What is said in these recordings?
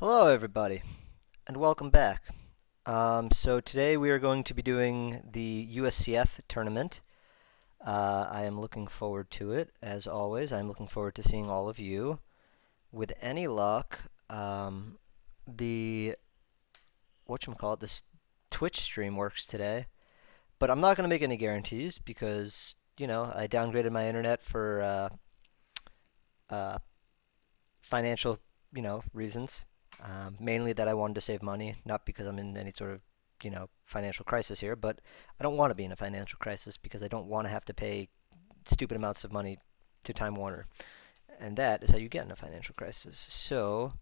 Hello, everybody, and welcome back. So today we are going to be doing the USCF tournament. I am looking forward to it, as always. I'm looking forward to seeing all of you. With any luck, the whatchamacallit, this Twitch stream works today, but I'm not going to make any guarantees because, I downgraded my internet for uh, financial, reasons. Mainly that I wanted to save money, not because I'm in any sort of, financial crisis here, but I don't want to be in a financial crisis because I don't want to have to pay stupid amounts of money to Time Warner. And that is how you get in a financial crisis. So,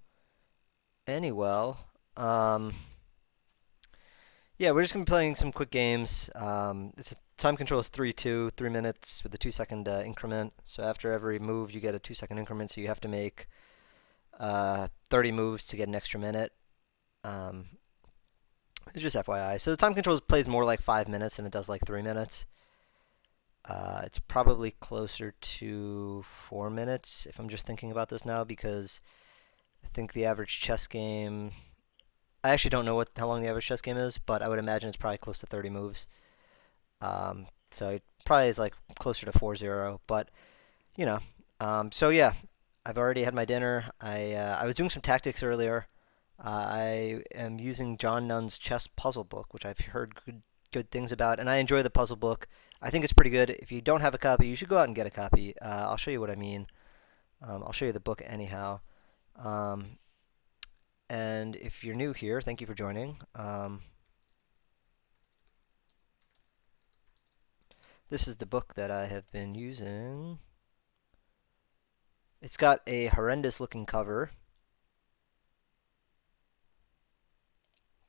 anyway, um, yeah, we're just going to be playing some quick games. Time control is 3-2, 3 minutes with a 2-second increment. So after every move, you get a 2-second increment, so you have to make 30 moves to get an extra minute. Um, it's just FYI. So the time control plays more like 5 minutes than it does like 3 minutes. It's probably closer to 4 minutes if I'm just thinking about this now because I think the average chess game. I actually don't know how long the average chess game is, but I would imagine it's probably close to 30 moves. So it probably is like closer to 4-0, but you know. So yeah, I've already had my dinner. I was doing some tactics earlier. I am using John Nunn's chess puzzle book, which I've heard good things about, and I enjoy the puzzle book. I think it's pretty good. If you don't have a copy, you should go out and get a copy. I'll show you what I mean. I'll show you the book anyhow. Um, and if you're new here, thank you for joining. This is the book that I have been using. It's got a horrendous looking cover.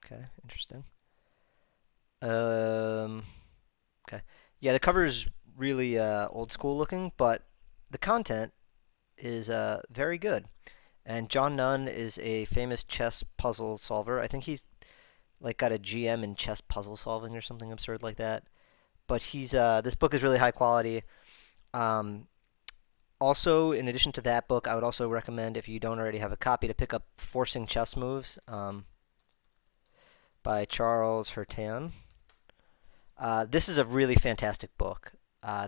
Okay, interesting. Um, okay. Yeah, the cover is really old school looking, but the content is very good. And John Nunn is a famous chess puzzle solver. I think he's like got a GM in chess puzzle solving or something absurd like that. But he's this book is really high quality. Um, Also, in addition to that book, I would also recommend if you don't already have a copy to pick up Forcing Chess Moves by Charles Hertan. This is a really fantastic book.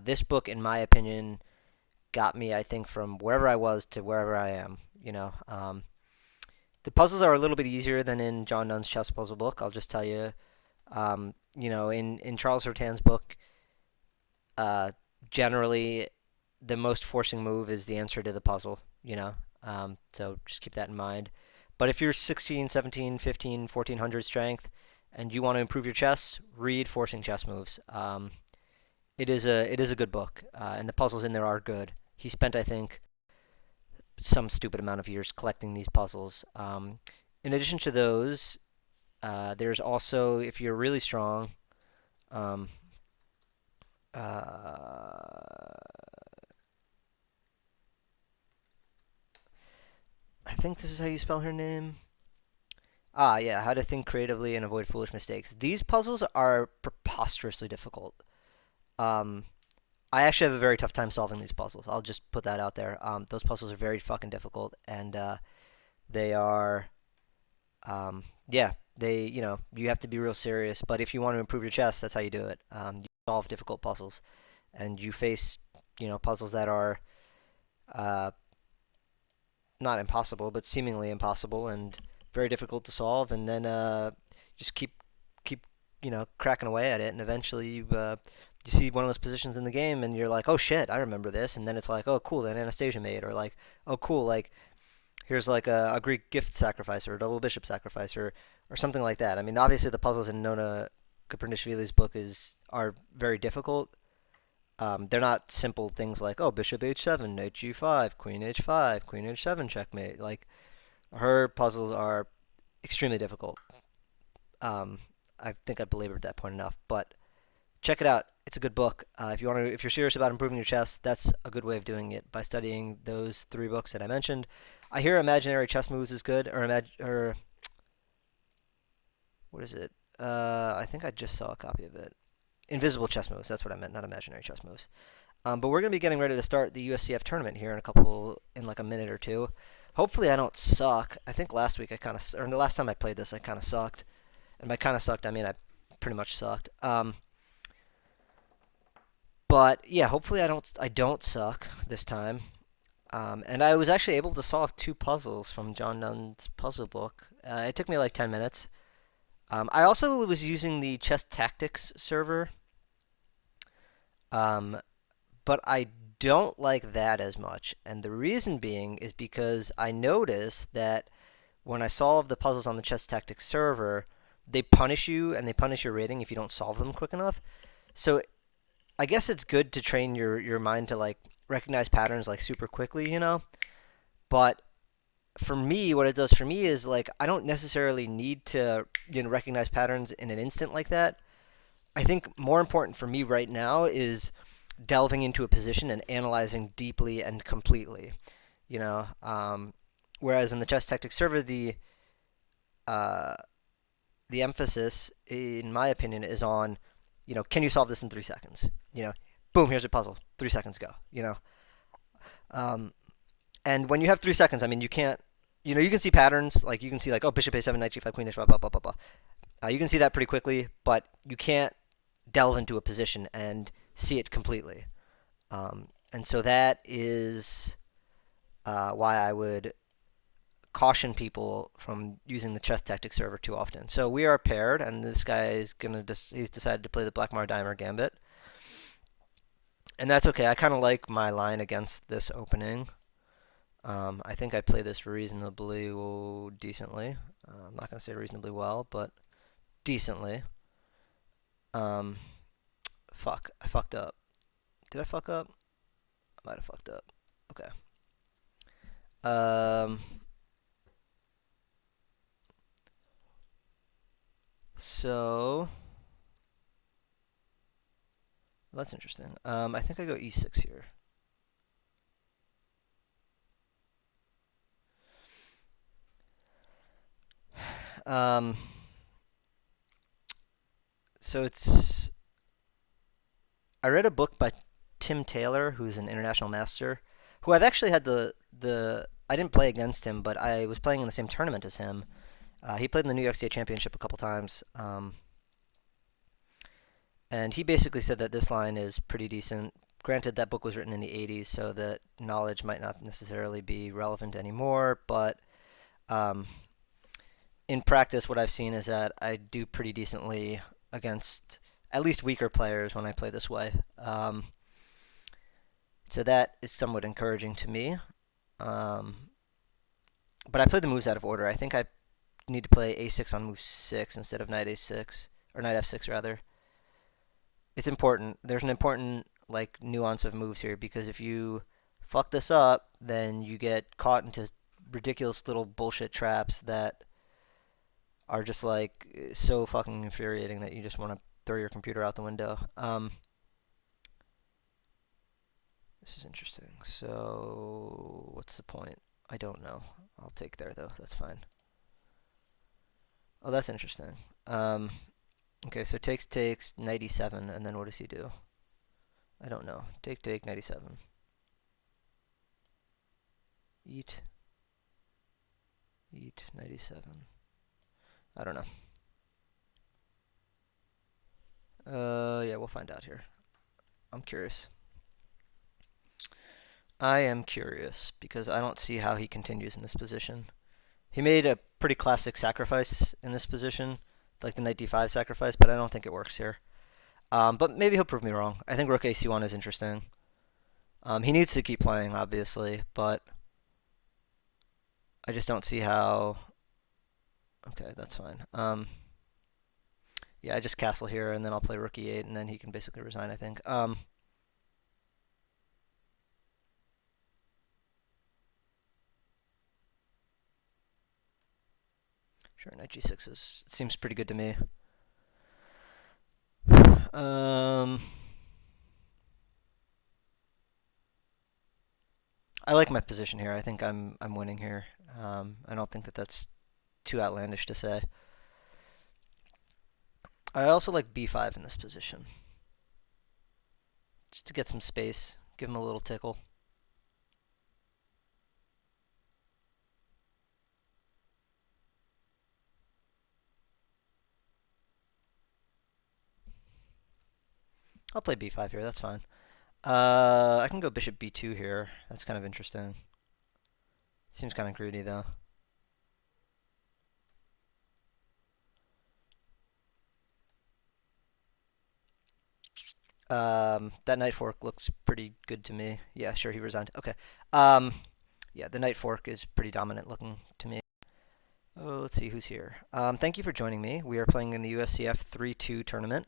This book, in my opinion, got me, I think, from wherever I was to wherever I am. The puzzles are a little bit easier than in John Nunn's chess puzzle book. I'll just tell you. In Charles Hertan's book, uh, generally the most forcing move is the answer to the puzzle. So just keep that in mind. But if you're 16, 17, 15, 1400 strength, and you want to improve your chess, read Forcing Chess Moves. It is a good book, and the puzzles in there are good. He spent, I think, some stupid amount of years collecting these puzzles. In addition to those, there's also, if you're really strong, um, I think this is how you spell her name. Ah, yeah, How to Think Creatively and Avoid Foolish Mistakes. These puzzles are preposterously difficult. Um, I actually have a very tough time solving these puzzles. I'll just put that out there. Those puzzles are very fucking difficult, and they are, yeah, you have to be real serious. But if you want to improve your chess, that's how you do it. You solve difficult puzzles, and you face, puzzles that are uh, not impossible, but seemingly impossible and very difficult to solve, and then just keep cracking away at it, and eventually you see one of those positions in the game, and you're like, oh shit, I remember this, and then it's like, oh cool, that Anastasia made, or like, oh cool, like here's like a Greek gift sacrifice or a double bishop sacrifice or something like that. I mean, obviously the puzzles in Nona Kopernishvili's book are very difficult. They're not simple things like, oh, bishop h7, knight g5, queen h5, queen h7 checkmate. Like, her puzzles are extremely difficult. Um, I think I belabored that point enough, but check it out. It's a good book. If you're serious about improving your chess, that's a good way of doing it by studying those three books that I mentioned. I hear Imaginary Chess Moves is good, or what is it? I think I just saw a copy of it. Invisible Chess Moves. That's what I meant, not Imaginary Chess Moves. But we're gonna be getting ready to start the USCF tournament here in like a minute or two. Hopefully I don't suck. I think last week I kind of, or the last time I played this, I kind of sucked. And by kind of sucked, I mean I pretty much sucked. But yeah, hopefully I don't suck this time. And I was actually able to solve two puzzles from John Nunn's puzzle book. It took me like 10 minutes. I also was using the Chess Tactics server, um, but I don't like that as much. And the reason being is because I noticed that when I solve the puzzles on the Chess Tactics server, they punish you and they punish your rating if you don't solve them quick enough. So I guess it's good to train your mind to like recognize patterns like super quickly, you know? But for me, what it does for me is like I don't necessarily need to, recognize patterns in an instant like that. I think more important for me right now is delving into a position and analyzing deeply and completely, you know. Whereas in the chess tactics server, uh, the emphasis, in my opinion, is on, can you solve this in 3 seconds? Boom, here's a puzzle. 3 seconds go. Um, and when you have 3 seconds, I mean, you can't, you can see patterns. Like you can see like, oh, bishop a7, knight g5, queen h5, blah blah blah blah. You can see that pretty quickly, but you can't delve into a position and see it completely. And so that is why I would caution people from using the chess tactics server too often. So we are paired, and this guy is he's decided to play the Blackmar Dimer Gambit. And that's okay. I kind of like my line against this opening. I think I play this reasonably decently. I'm not going to say reasonably well, but decently. Um, fuck. I fucked up. Did I fuck up? I might have fucked up. Okay. So that's interesting. I think I go e6 here. Um, so it's I read a book by Tim Taylor, who's an international master, who I've actually had the I didn't play against him, but I was playing in the same tournament as him. He played in the New York State Championship a couple times, and he basically said that this line is pretty decent. Granted, that book was written in the 80s, so the knowledge might not necessarily be relevant anymore, but um, in practice, what I've seen is that I do pretty decently against at least weaker players when I play this way. So that is somewhat encouraging to me. Um, but I played the moves out of order. I think I need to play a6 on move 6 instead of knight a6, or knight f6 rather. It's important. There's an important like nuance of moves here because if you fuck this up, then you get caught into ridiculous little bullshit traps that are just like so fucking infuriating that you just want to throw your computer out the window. This is interesting. So what's the point? I don't know. I'll take there though. That's fine. Oh, that's interesting. Okay, so takes knight e7, and then what does he do? I don't know. Take knight e7. Eat knight e7. I don't know. Yeah, we'll find out here. I'm curious. I am curious because I don't see how he continues in this position. He made a pretty classic sacrifice in this position, like the knight d5 sacrifice, but I don't think it works here. But maybe he'll prove me wrong. I think rook ac1 is interesting. He needs to keep playing, obviously, but I just don't see how. Okay, that's fine. Yeah, I just castle here, and then I'll play rook e8, and then he can basically resign, I think. Sure, knight g6 seems pretty good to me. I like my position here. I think I'm winning here. I don't think that that's too outlandish to say. I also like b5 in this position, just to get some space, give him a little tickle. I'll play b5 here. That's fine. I can go bishop b2 here. That's kind of interesting. Seems kind of greedy though. That knight fork looks pretty good to me. Yeah, sure, he resigned. Okay. Um, yeah, the knight fork is pretty dominant looking to me. Oh, let's see who's here. Thank you for joining me. We are playing in the USCF 3-2 tournament.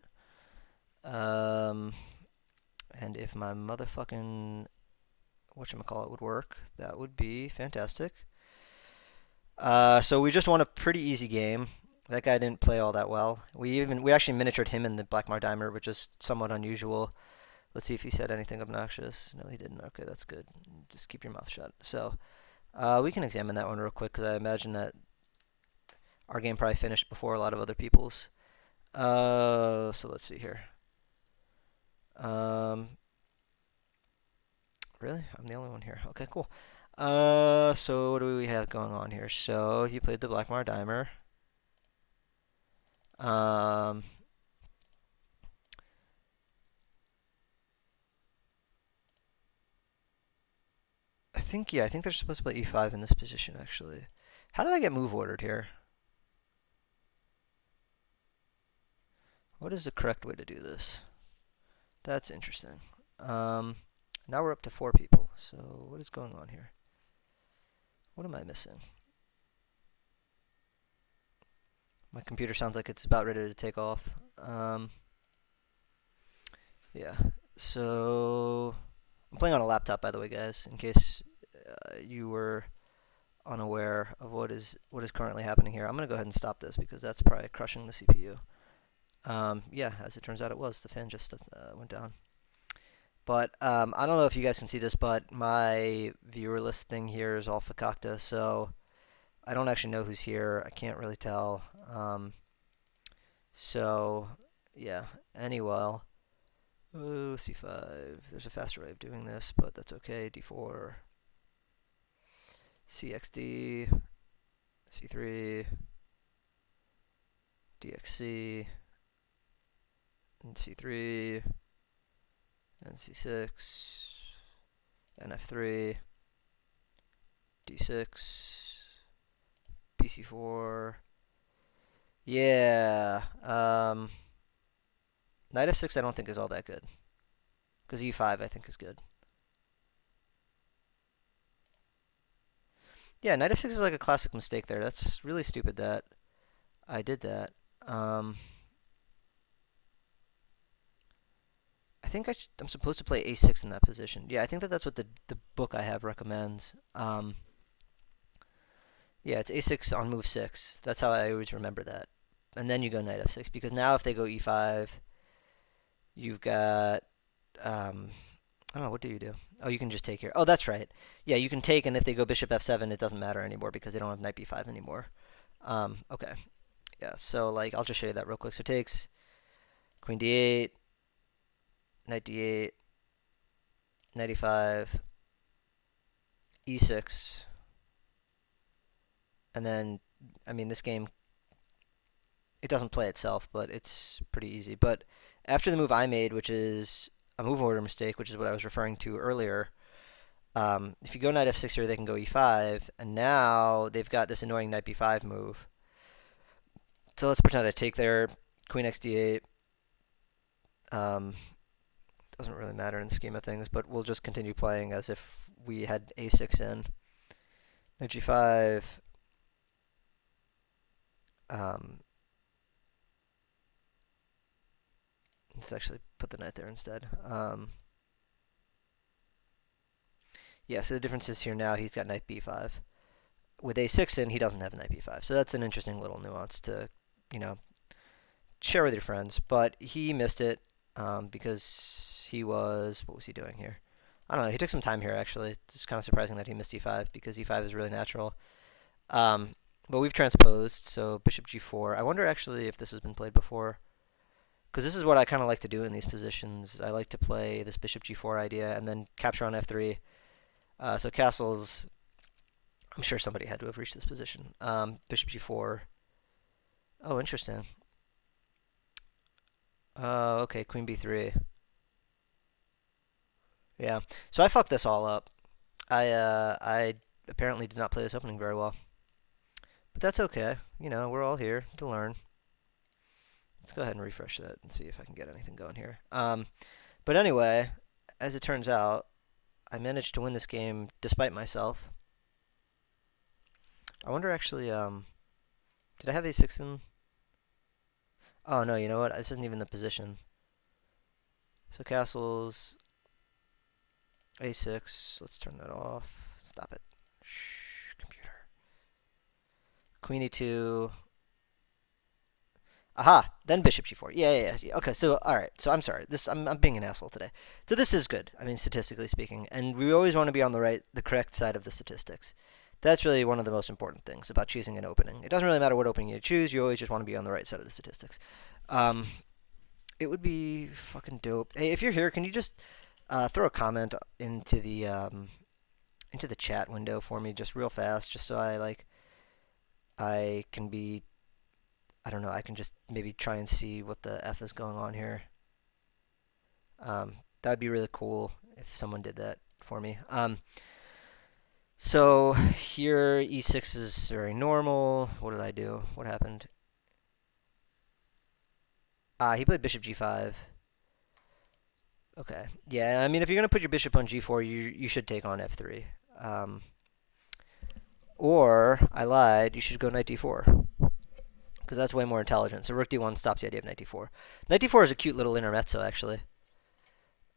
Um, and if my motherfucking whatchamacallit would work, that would be fantastic. So we just won a pretty easy game. That guy didn't play all that well. We actually miniatured him in the Blackmar Dimer, which is somewhat unusual. Let's see if he said anything obnoxious. No, he didn't. Okay, that's good. Just keep your mouth shut. So we can examine that one real quick because I imagine that our game probably finished before a lot of other people's. So let's see here. Um, really? I'm the only one here. Okay, cool. So what do we have going on here? So you played the Blackmar Dimer. Um, I think they're supposed to play e5 in this position actually. How did I get move ordered here? What is the correct way to do this? That's interesting. Um, now we're up to 4 people. So what is going on here? What am I missing? My computer sounds like it's about ready to take off. Yeah. So I'm playing on a laptop, by the way, guys, in case you were unaware of what is currently happening here. I'm gonna go ahead and stop this because that's probably crushing the CPU. Yeah, as it turns out, it was. The fan just went down. But I don't know if you guys can see this, but my viewer list thing here is all fakakta, so I don't actually know who's here. I can't really tell. So yeah. Anyway, oh, c5. There's a faster way of doing this, but that's okay. d4, cxd, c3, dxc, and c3, and c6, and f3, d6, bc4. Yeah. Knight f6 I don't think is all that good. Because e5 I think is good. Yeah, knight f6 is like a classic mistake there. That's really stupid that I did that. I think I'm supposed to play a6 in that position. Yeah, I think that's what the book I have recommends. Yeah, it's a6 on move 6. That's how I always remember that. And then you go knight f6 because now if they go e5, you've got I don't know, what do you do? Oh, you can just take here. Oh, that's right. Yeah, you can take, and if they go bishop f7, it doesn't matter anymore because they don't have knight b5 anymore. Okay. Yeah, so like I'll just show you that real quick. So takes queen d8, knight d8, knight e5, e6, and then I mean this game it doesn't play itself, but it's pretty easy. But after the move I made, which is a move order mistake, which is what I was referring to earlier, if you go knight f6 here, they can go e5, and now they've got this annoying knight b5 move. So let's pretend I take there, queen x d8. Doesn't really matter in the scheme of things, but we'll just continue playing as if we had a6 in. Knight g5. Let's actually put the knight there instead. Yeah, so the difference is here now he's got knight b5. With a6 in, he doesn't have knight b5. So that's an interesting little nuance to, you know, share with your friends. But he missed it because he was, what was he doing here? I don't know. He took some time here, actually. It's kind of surprising that he missed e5 because e5 is really natural. But we've transposed, so bishop g4. I wonder actually if this has been played before. Because this is what I kind of like to do in these positions. I like to play this bishop g4 idea and then capture on f3. So castles, I'm sure somebody had to have reached this position. Bishop g4. Oh, interesting. Okay, queen b3. Yeah. So I fucked this all up. I apparently did not play this opening very well, but that's okay. You know, we're all here to learn. Let's go ahead and refresh that and see if I can get anything going here. But anyway, as it turns out, I managed to win this game despite myself. I wonder actually, did I have a6 in? Oh no, you know what? This isn't even the position. So castles, a6. Let's turn that off. Stop it. Shh, computer. Queen e2. Aha! Then bishop g4. Yeah. Okay, so all right. So I'm sorry. I'm being an asshole today. So this is good. I mean, statistically speaking, and we always want to be on the correct side of the statistics. That's really one of the most important things about choosing an opening. It doesn't really matter what opening you choose. You always just want to be on the right side of the statistics. Um, it would be fucking dope. Hey, if you're here, can you just throw a comment into the chat window for me, just real fast, just so I can be I don't know. I can just maybe try and see what the F is going on here. That would be really cool if someone did that for me. So here e6 is very normal. What did I do? What happened? He played bishop g5. Okay. Yeah, I mean, if you're going to put your bishop on g4, you should take on f3. Or, I lied, you should go knight d4. Because that's way more intelligent. So rook d1 stops the idea of knight d4. Knight d4 is a cute little intermezzo, actually.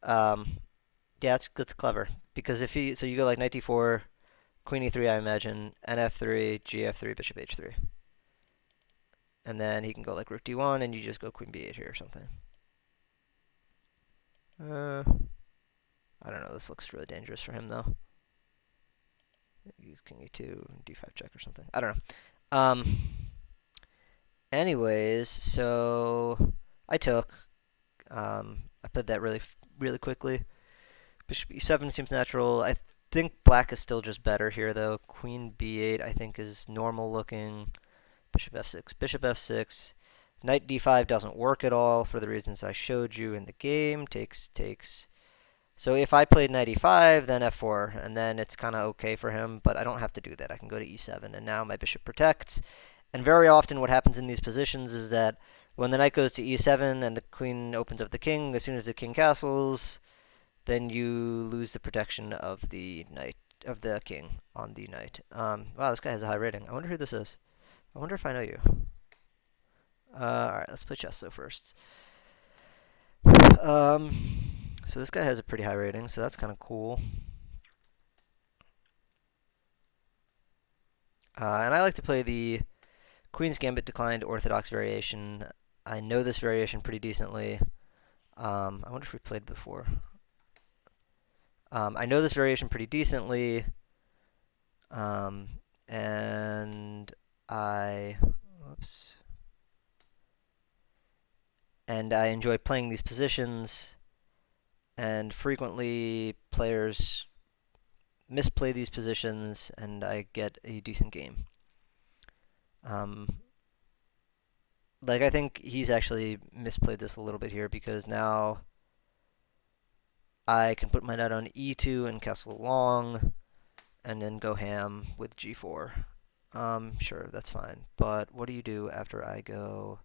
Yeah, that's clever. Because so you go like knight d4, queen e3, I imagine, nf3, gf3, bishop h3. And then he can go like rook d1, and you just go queen b8 here or something. I don't know. This looks really dangerous for him, though. Use king e2, d5 check or something. I don't know. Anyways, so I took. I played that really quickly. Bishop e7 seems natural. I think black is still just better here, though. Queen b8, I think, is normal looking. Bishop f6. Bishop f6. Knight d5 doesn't work at all for the reasons I showed you in the game. Takes. So if I played knight e5, then f4, and then it's kind of okay for him, but I don't have to do that. I can go to e7, and now my bishop protects. And very often what happens in these positions is that when the knight goes to e7 and the queen opens up the king, as soon as the king castles, then you lose the protection of the knight, of the king on the knight. Wow, this guy has a high rating. I wonder who this is. I wonder if I know you. Alright, let's play chess though first. So this guy has a pretty high rating, so that's kind of cool. And I like to play the Queen's Gambit Declined Orthodox variation. I know this variation pretty decently. I wonder if we played before. I know this variation pretty decently. And I... Whoops. And I enjoy playing these positions. And frequently players misplay these positions, and I get a decent game. Like, I think he's actually misplayed this a little bit here, because now I can put my knight on e2 and castle long, and then go ham with g4. Sure, that's fine. But what do you do after I go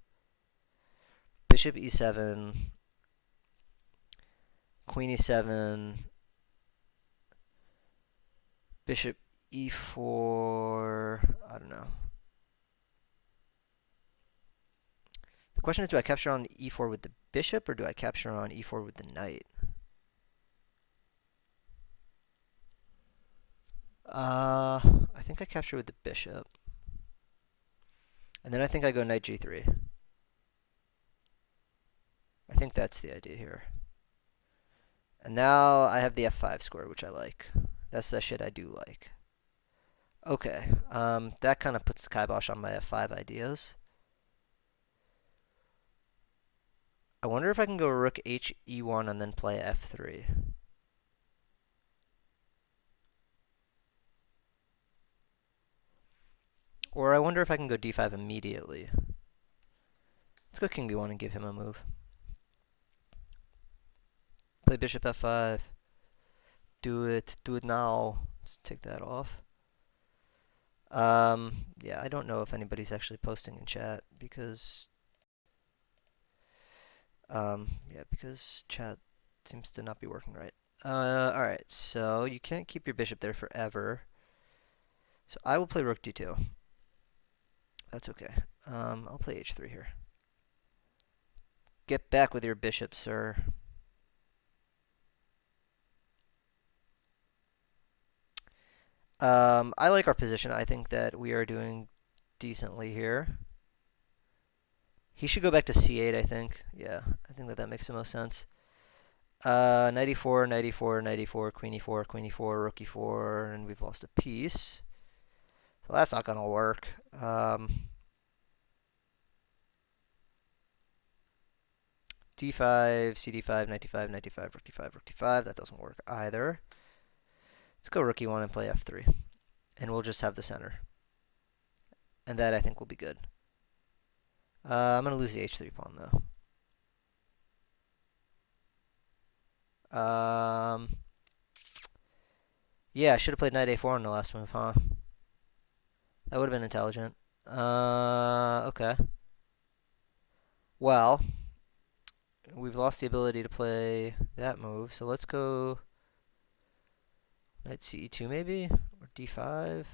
bishop e7, queen e7, bishop e4, I don't know. The question is, do I capture on e4 with the bishop, or do I capture on e4 with the knight? I think I capture with the bishop. And then I think I go knight g3. I think that's the idea here. And now I have the f5 square, which I like. That's the shit I do like. Okay, that kind of puts the kibosh on my f5 ideas. I wonder if I can go rook h e1 and then play f3. Or I wonder if I can go d5 immediately. Let's go king b1 and give him a move. Play bishop f5. Do it. Do it now. Let's take that off. Yeah, I don't know if anybody's actually posting in chat because, yeah, because chat seems to not be working right. Alright, so you can't keep your bishop there forever. So I will play rook d2. That's okay. I'll play h3 here. Get back with your bishop, sir. I like our position. I think that we are doing decently here. He should go back to c8, I think. Yeah, I think that makes the most sense. Knight e4, knight e4, knight e4, queen e4, queen e4, rook e4, and we've lost a piece. So that's not going to work. d5, cd5, knight d5, knight d5, rook d5, rook d5. That doesn't work either. Let's go rook e1 and play f3. And we'll just have the center. And that, I think, will be good. I'm going to lose the h3 pawn, though. Yeah, I should have played knight a4 on the last move, huh? That would have been intelligent. Okay. Well, we've lost the ability to play that move, so let's go knight ce2 maybe? Or d5?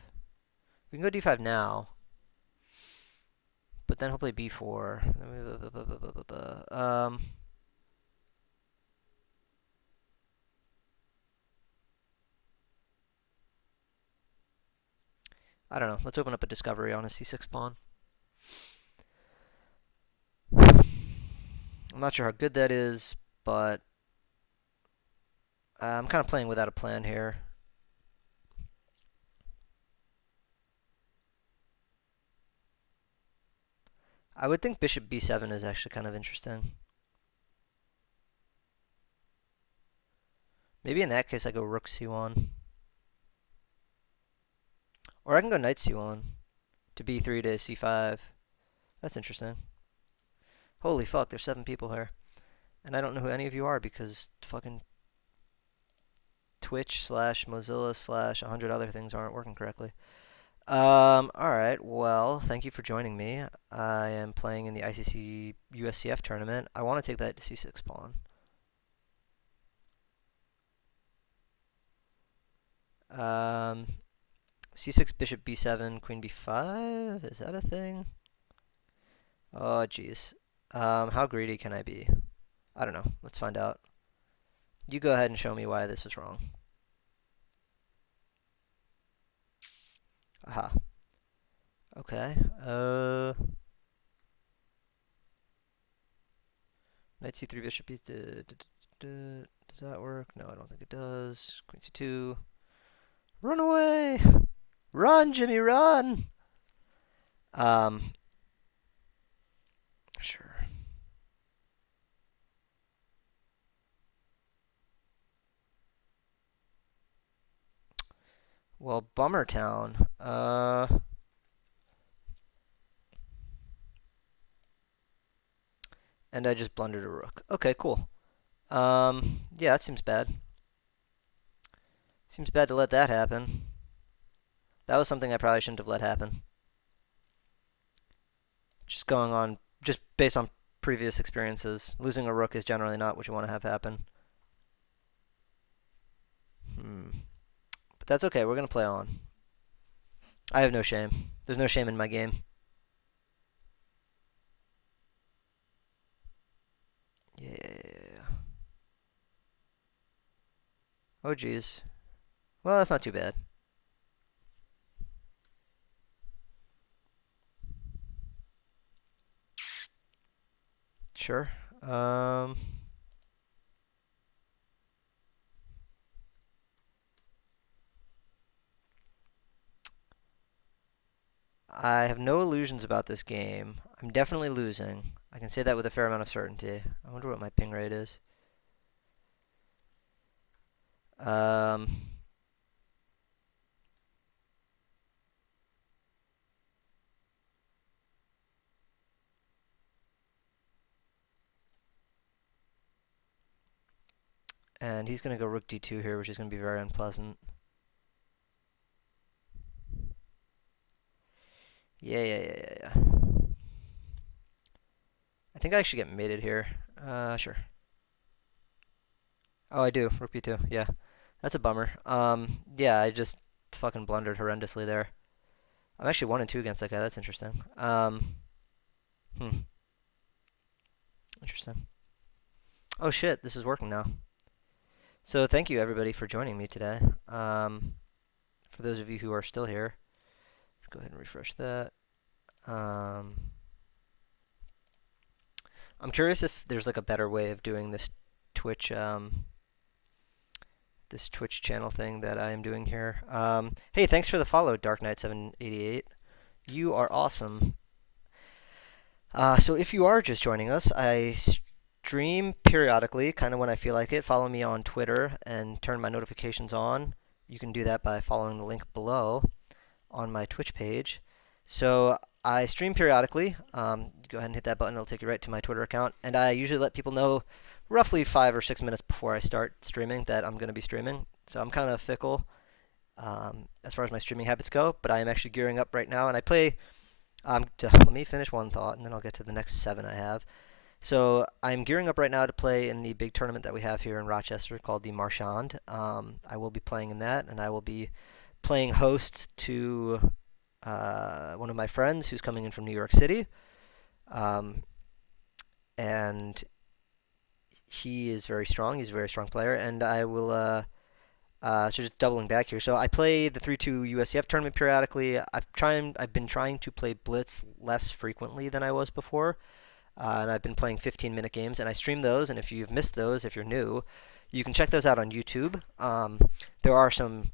We can go d5 now. But then he'll play b4. I don't know. Let's open up a discovery on a c6 pawn. I'm not sure how good that is, but I'm kind of playing without a plan here. I would think bishop b7 is actually kind of interesting. Maybe in that case I go rook c1. Or I can go knight c1 to b3 to c5. That's interesting. Holy fuck, there's 7 people here. And I don't know who any of you are because fucking Twitch / Mozilla / 100 other things aren't working correctly. Alright, well, thank you for joining me. I am playing in the ICC USCF tournament. I want to take that c6 pawn. C6, bishop b7, queen b5? Is that a thing? Oh, jeez. How greedy can I be? I don't know. Let's find out. You go ahead and show me why this is wrong. Aha. Okay. Knight c3, bishop b. Does that work? No, I don't think it does. Queen c2. Run away! Run, Jimmy, run! Sure. Well, Bummer Town. And I just blundered a rook. Okay, cool. Yeah, that seems bad. Seems bad to let that happen. That was something I probably shouldn't have let happen. Just going on, just based on previous experiences. Losing a rook is generally not what you want to have happen. But that's okay, we're going to play on. I have no shame. There's no shame in my game. Yeah. Oh, geez. Well, that's not too bad. Sure. I have no illusions about this game. I'm definitely losing. I can say that with a fair amount of certainty. I wonder what my ping rate is. Um, And he's going to go rook d2 here, which is going to be very unpleasant. Yeah. I think I actually get mated here. Sure. Oh, I do. Rook b2. Yeah. That's a bummer. Yeah, I just fucking blundered horrendously there. I'm actually 1 and 2 against that guy. That's interesting. Hmm. Interesting. Oh shit, this is working now. So thank you everybody for joining me today. For those of you who are still here, let's go ahead and refresh that. I'm curious if there's like a better way of doing Twitch, this Twitch channel thing that I am doing here. Hey, thanks for the follow, Dark Knight 788. You are awesome. So if you are just joining us, I stream periodically, kind of when I feel like it. Follow me on Twitter and turn my notifications on. You can do that by following the link below on my Twitch page. So I stream periodically. Go ahead and hit that button. It'll take you right to my Twitter account. And I usually let people know roughly 5 or 6 minutes before I start streaming that I'm going to be streaming. So I'm kind of fickle as far as my streaming habits go. But I am actually gearing up right now. And I play... let me finish one thought, and then I'll get to the next 7 I have. So I'm gearing up right now to play in the big tournament that we have here in Rochester called the Marchand. I will be playing in that, and I will be playing host to one of my friends who's coming in from New York City. And he is very strong. He's a very strong player, and I will... so just doubling back here. So I play the 3-2 USCF tournament periodically. I've been trying to play Blitz less frequently than I was before. And I've been playing 15-minute games, and I stream those. And if you've missed those, if you're new, you can check those out on YouTube. There are some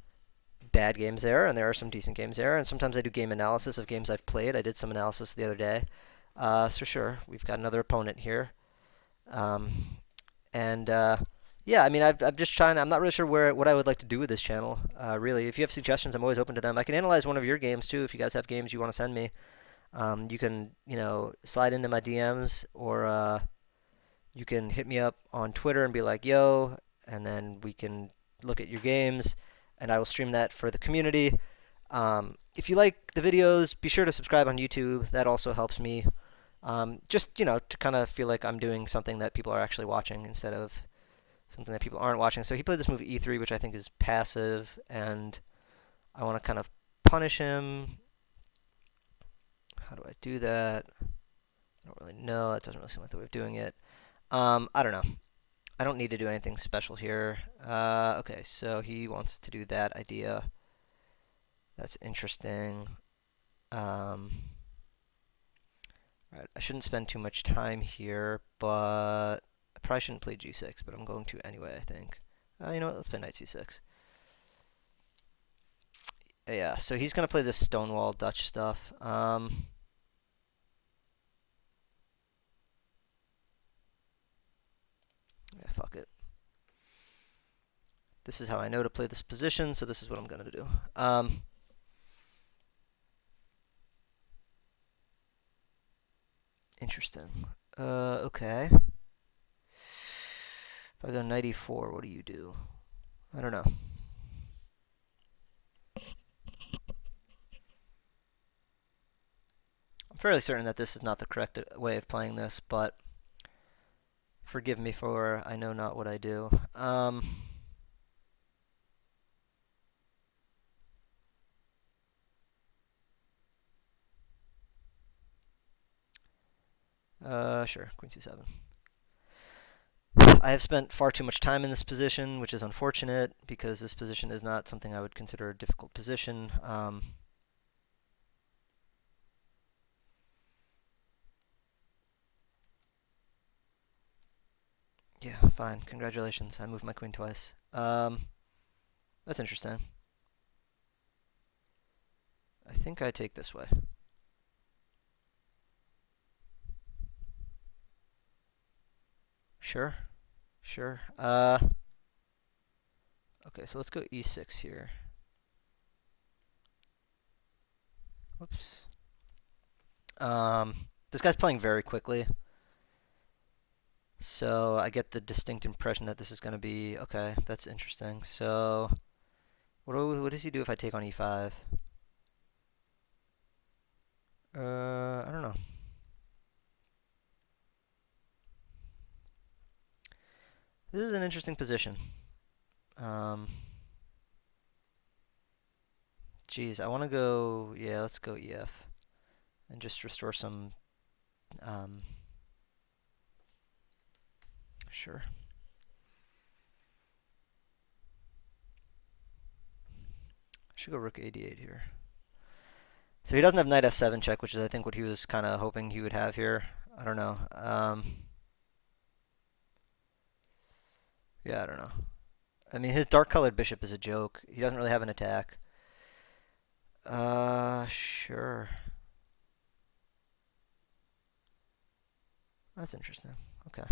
bad games there, and there are some decent games there. And sometimes I do game analysis of games I've played. I did some analysis the other day. So sure, we've got another opponent here. And yeah, I mean, I'm just trying. I'm not really sure what I would like to do with this channel. Really, if you have suggestions, I'm always open to them. I can analyze one of your games too. If you guys have games you want to send me. You can, slide into my DMs, or you can hit me up on Twitter and be like, yo, and then we can look at your games, and I will stream that for the community. If you like the videos, be sure to subscribe on YouTube. That also helps me. Just, to kind of feel like I'm doing something that people are actually watching instead of something that people aren't watching. So he played this move E3, which I think is passive, and I want to kind of punish him. How do I do that? I don't really know. That doesn't really seem like the way of doing it. I don't know. I don't need to do anything special here. Okay, so he wants to do that idea. That's interesting. Right, I shouldn't spend too much time here, but I probably shouldn't play g6, but I'm going to anyway, I think. You know what? Let's play knight c6. Yeah, so he's going to play this Stonewall Dutch stuff. Yeah, fuck it. This is how I know to play this position, so this is what I'm going to do. Interesting. Okay. If I go knight e4, what do you do? I don't know. I'm fairly certain that this is not the correct way of playing this, but forgive me for I know not what I do. Sure, queen c7. I have spent far too much time in this position, which is unfortunate, because this position is not something I would consider a difficult position. Yeah, fine. Congratulations. I moved my queen twice. That's interesting. I think I take this way. Sure. Sure. Okay, so let's go e6 here. Whoops. This guy's playing very quickly. So I get the distinct impression that this is going to be okay. That's interesting. So what does he do if I take on e5? I don't know. This is an interesting position. Um, Geez, I want to go. Yeah, let's go EF and just restore some. Um, sure. Should go rook 88 here. So he doesn't have knight f7 check, which is I think what he was kind of hoping he would have here. I don't know. Yeah, I don't know. I mean, his dark-colored bishop is a joke. He doesn't really have an attack. Sure. That's interesting. Okay.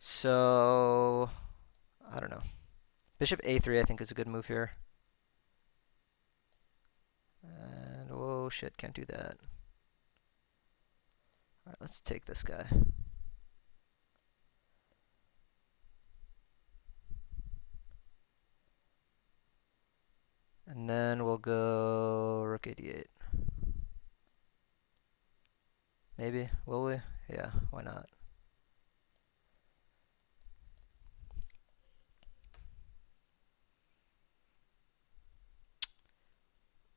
So, I don't know. Bishop a3 I think is a good move here. And, oh shit, can't do that. Alright, let's take this guy. And then we'll go rook 88. Maybe, will we? Yeah, why not?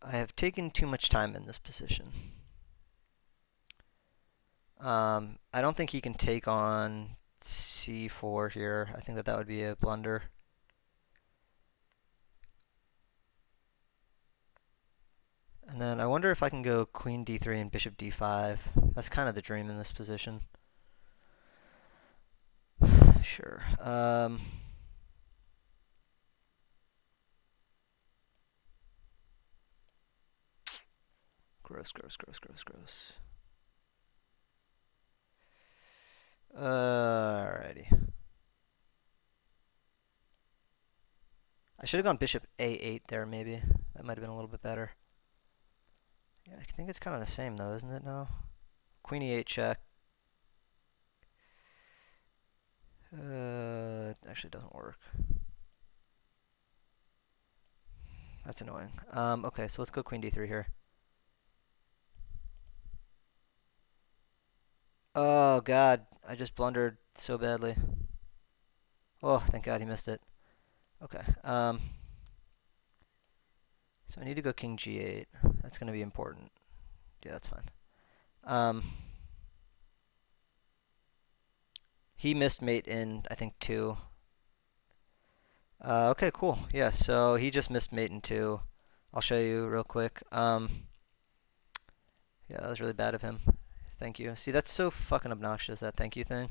I have taken too much time in this position. I don't think he can take on c4 here. I think that that would be a blunder. And then I wonder if I can go queen d3 and bishop d5. That's kind of the dream in this position. Sure. Gross, gross, gross, gross, gross. Alrighty. I should have gone bishop a8 there, maybe. That might have been a little bit better. Yeah, I think it's kind of the same, though, isn't it, now? Queen e8 check. It actually doesn't work. That's annoying. Okay, so let's go queen d3 here. Oh, God. I just blundered so badly. Oh, thank God he missed it. Okay. So I need to go king g8. That's going to be important. Yeah, that's fine. He missed mate in, I think, 2. Okay, cool. Yeah, so he just missed mate in 2. I'll show you real quick. Yeah, that was really bad of him. Thank you. See, that's so fucking obnoxious, that thank you thing.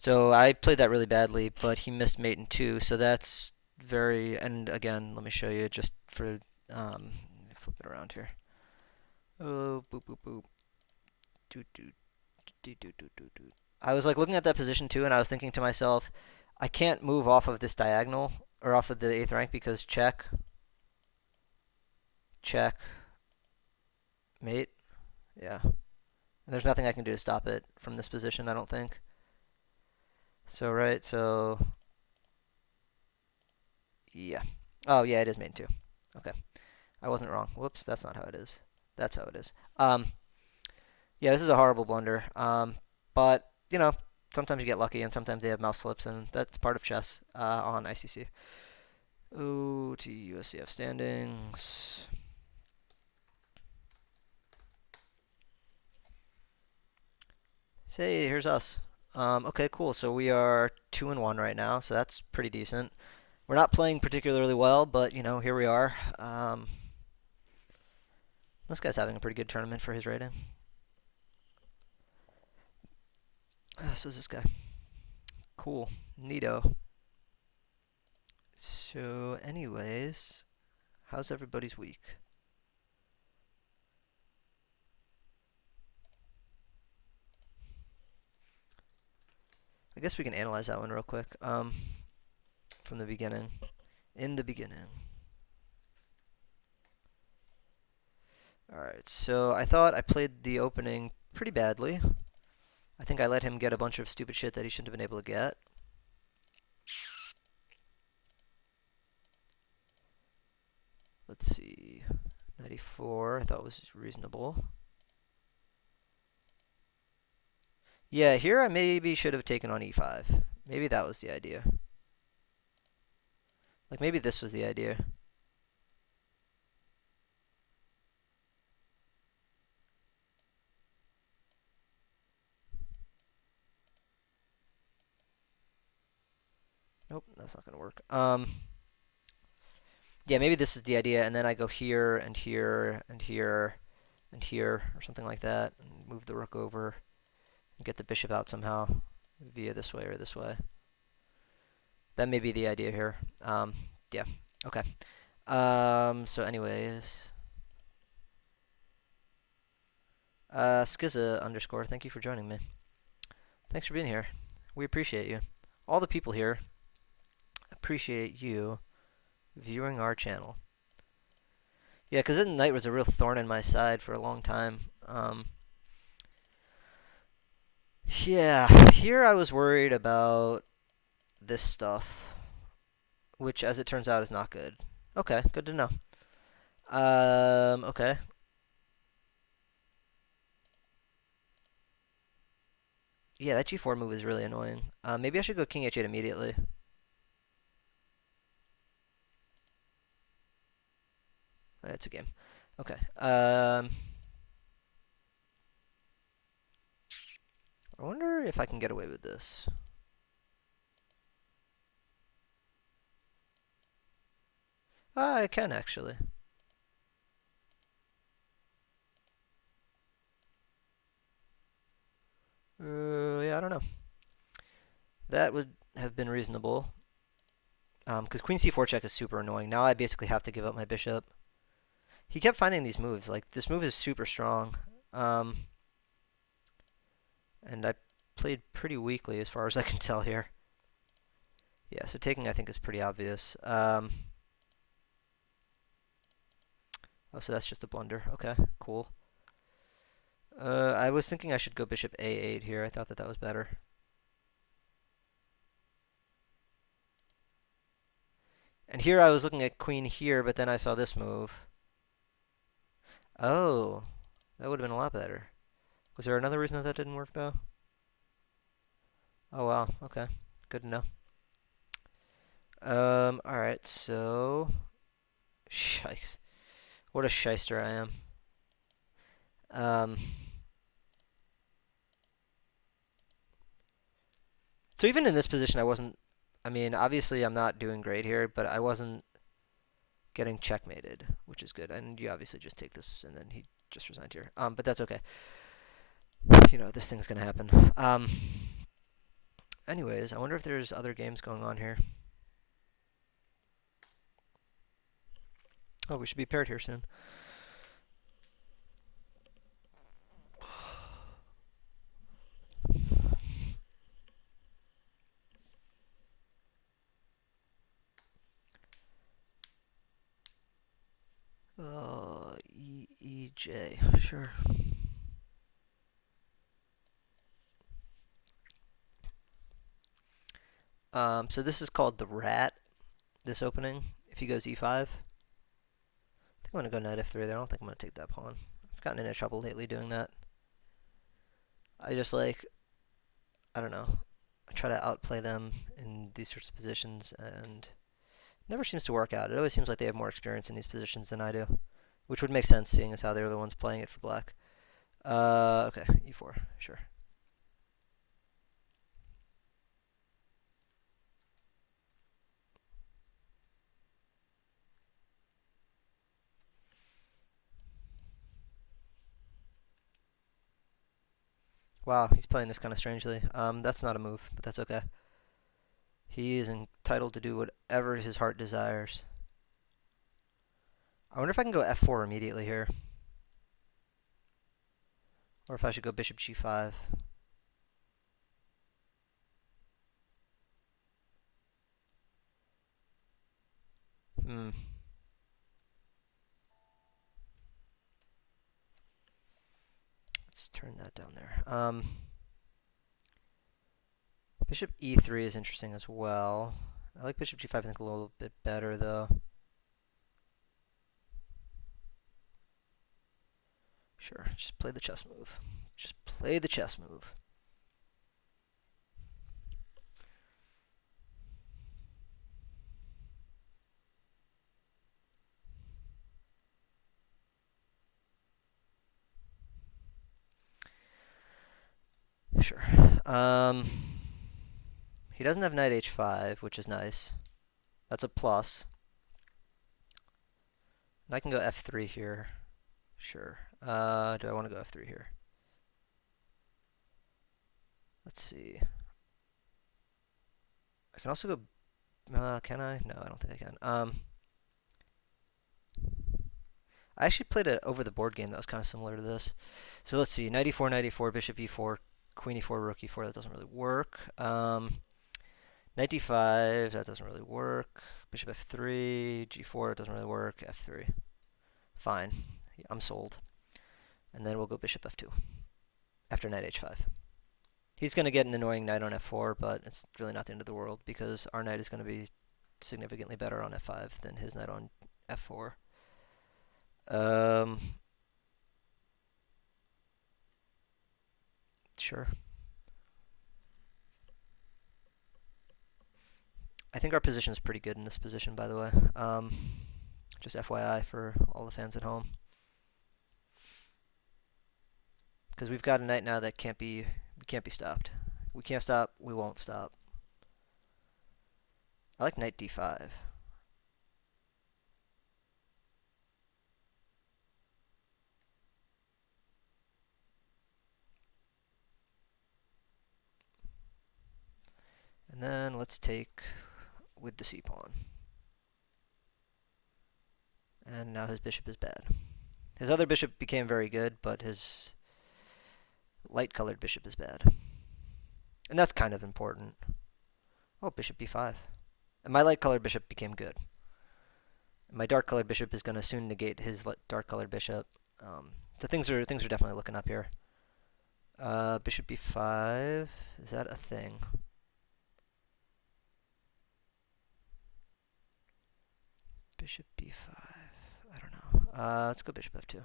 So I played that really badly, but he missed mate in 2, so that's very, and again, let me show you just for, flip it around here. Oh, boop, boop, boop. Doot, doot, doot, doot, doot, doot, doot. I was like looking at that position too, and I was thinking to myself, I can't move off of this diagonal, or off of the 8th rank, because check, check, mate, yeah. And there's nothing I can do to stop it from this position, I don't think. So, right, so, yeah. Oh, yeah, it is mate in 2. Okay. I wasn't wrong. Whoops, that's not how it is. That's how it is. Yeah, this is a horrible blunder. But, you know, sometimes you get lucky, and sometimes they have mouse slips, and that's part of chess on ICC. Ooh, to USCF standings. Say, here's us. Okay, cool. So we are 2-1 right now, so that's pretty decent. We're not playing particularly well, but you know, here we are. This guy's having a pretty good tournament for his rating. So is this guy. Cool. Neato. So, anyways, how's everybody's week? I guess we can analyze that one real quick. From the beginning. In the beginning. Alright, so I thought I played the opening pretty badly. I think I let him get a bunch of stupid shit that he shouldn't have been able to get. Let's see. 94, I thought was reasonable. Yeah, here I maybe should have taken on e5. Maybe that was the idea. Like, maybe this was the idea. Nope, that's not gonna work. Yeah, maybe this is the idea, and then I go here, and here, and here, and here, or something like that, and move the rook over, and get the bishop out somehow, via this way or this way. That may be the idea here. Yeah, okay. So anyways, Skiza underscore, thank you for joining me. Thanks for being here. We appreciate you. All the people here appreciate you viewing our channel. Yeah, because Knight was a real thorn in my side for a long time. Yeah, here I was worried about this stuff, which, as it turns out, is not good. Okay, good to know. Okay. Yeah, that g4 move is really annoying. Maybe I should go king h8 immediately. It's a game. Okay. I wonder if I can get away with this. I can, actually. Yeah, I don't know. That would have been reasonable. Because queen c4 check is super annoying. Now I basically have to give up my bishop. He kept finding these moves. Like, this move is super strong. And I played pretty weakly as far as I can tell here. Yeah, so taking I think is pretty obvious. Oh, so that's just a blunder. Okay, cool. I was thinking I should go bishop a8 here. I thought that that was better. And here I was looking at queen here, but then I saw this move. Oh, that would have been a lot better. Was there another reason that that didn't work, though? Oh, wow. Okay. Good to know. Alright, so... Shikes. What a shyster I am. So even in this position, I wasn't... I mean, obviously I'm not doing great here, but I wasn't getting checkmated, which is good. And you obviously just take this, and then he just resigned here. But that's okay. You know, this thing's gonna happen. Anyways, I wonder if there's other games going on here. Oh, we should be paired here soon. E-E-J, sure. So this is called the rat, this opening, if he goes e5. I think I'm going to go knight f3 there. I don't think I'm going to take that pawn. I've gotten into trouble lately doing that. I just like, I don't know, I try to outplay them in these sorts of positions, and it never seems to work out. It always seems like they have more experience in these positions than I do, which would make sense, seeing as how they're the ones playing it for black. Okay, e4, sure. Wow, he's playing this kind of strangely. That's not a move, but that's okay. He is entitled to do whatever his heart desires. I wonder if I can go f4 immediately here. Or if I should go bishop g5. Hmm. let's turn that down there. Bishop e3 is interesting as well. I like bishop g5, I think, a little bit better, though. Sure, just play the chess move. Just play the chess move. Sure. He doesn't have knight h5, which is nice. That's a plus. And I can go f3 here. Sure. Do I want to go f3 here? Let's see. I can also go... can I? No, I don't think I can. I actually played an over-the-board game that was kind of similar to this. So let's see. Knight e4, knight e4, bishop e4, queen e4, rook e4. That doesn't really work. Knight d5. That doesn't really work. Bishop f3, g4. Doesn't really work. f3. Fine. I'm sold. And then we'll go bishop f2 after knight h5. He's going to get an annoying knight on f4, but it's really not the end of the world because our knight is going to be significantly better on f5 than his knight on f4. Sure. I think our position is pretty good in this position, by the way. Just FYI for all the fans at home. Because we've got a knight now that can't be stopped. We can't stop, we won't stop. I like knight d5. And then let's take with the c-pawn. And now his bishop is bad. His other bishop became very good, but his light-colored bishop is bad. And that's kind of important. Oh, bishop b5. And my light-colored bishop became good. And my dark-colored bishop is going to soon negate his dark-colored bishop. So things are definitely looking up here. Bishop b5. Is that a thing? Bishop b5. I don't know. Let's go bishop f2.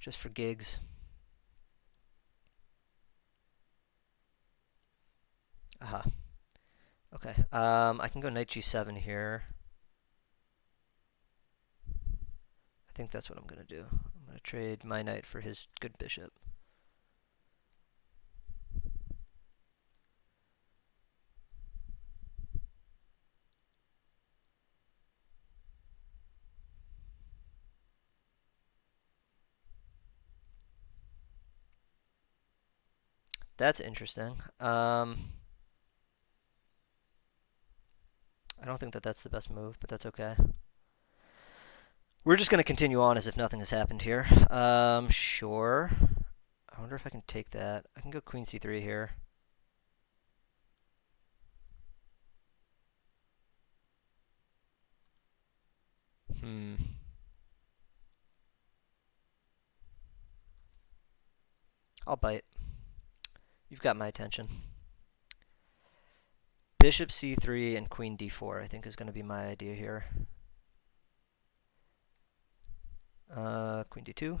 Just for gigs. Aha. Okay. I can go knight g7 here. I think that's what I'm going to do. I'm going to trade my knight for his good bishop. That's interesting. I don't think that that's the best move, but that's okay. We're just going to continue on as if nothing has happened here. Sure. I wonder if I can take that. I can go queen c3 here. I'll bite. You've got my attention. Bishop c3 and queen d4, I think, is going to be my idea here. Queen d2.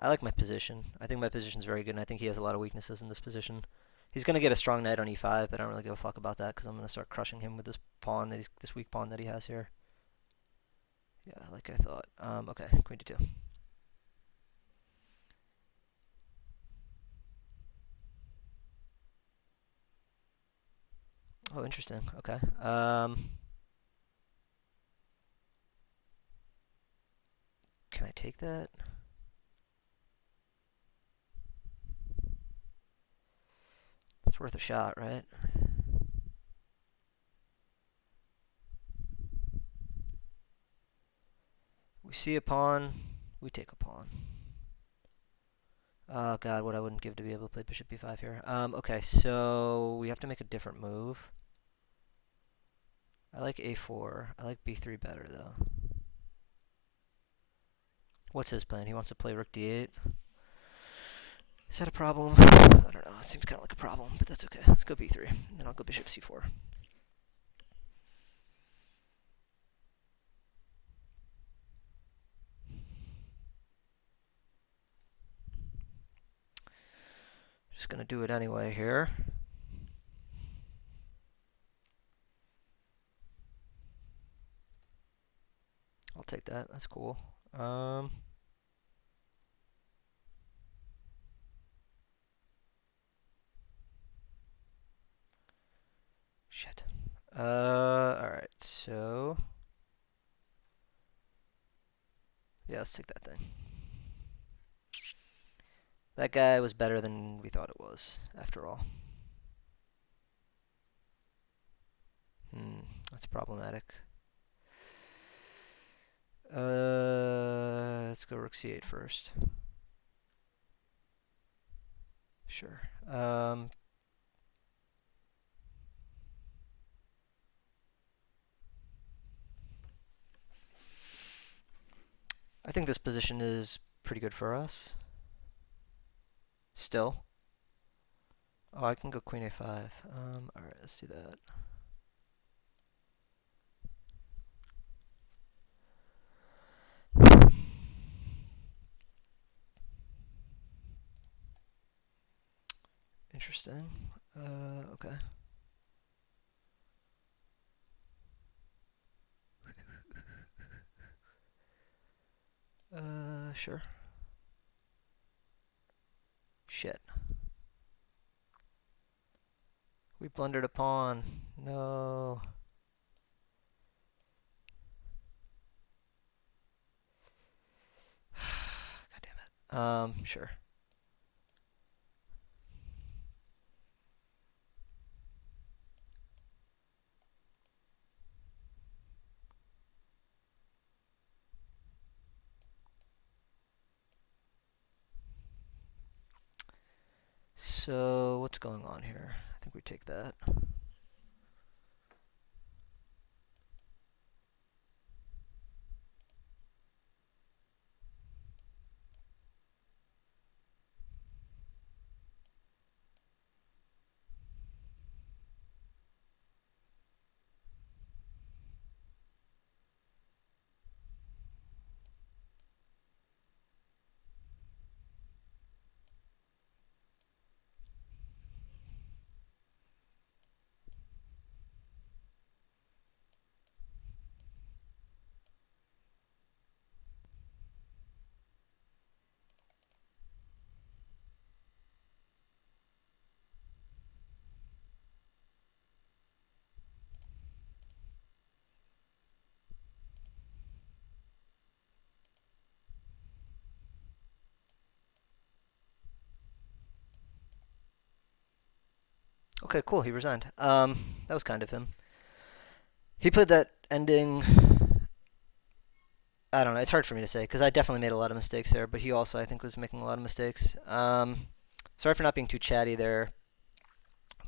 I like my position. I think my position's very good, and I think he has a lot of weaknesses in this position. He's going to get a strong knight on e5, but I don't really give a fuck about that because I'm going to start crushing him with this pawn, this weak pawn that he has here. Yeah, like I thought. Okay, queen d2. Oh, interesting. Okay. Can I take that? It's worth a shot, right? We see a pawn, we take a pawn. Oh god, what I wouldn't give to be able to play bishop b5 here. Okay, so we have to make a different move. I like a4. I like b3 better, though. What's his plan? He wants to play rook d8. Is that a problem? I don't know. It seems kind of like a problem, but that's okay. Let's go b3, and then I'll go bishop c4. Just gonna do it anyway here. I'll take that. That's cool. Shit. Alright, so... yeah, let's take that thing. That guy was better than we thought it was, after all. That's problematic. Let's go rook c8 first. Sure. I think this position is pretty good for us. Still. Oh, I can go queen a5. Alright, let's do that. Interesting. Okay. Sure. Shit. We blundered a pawn. No. God damn it. Sure. So, what's going on here? I think we take that. Okay, cool. He resigned. That was kind of him. He played that ending. I don't know. It's hard for me to say because I definitely made a lot of mistakes there, but he also, I think, was making a lot of mistakes. Sorry for not being too chatty there,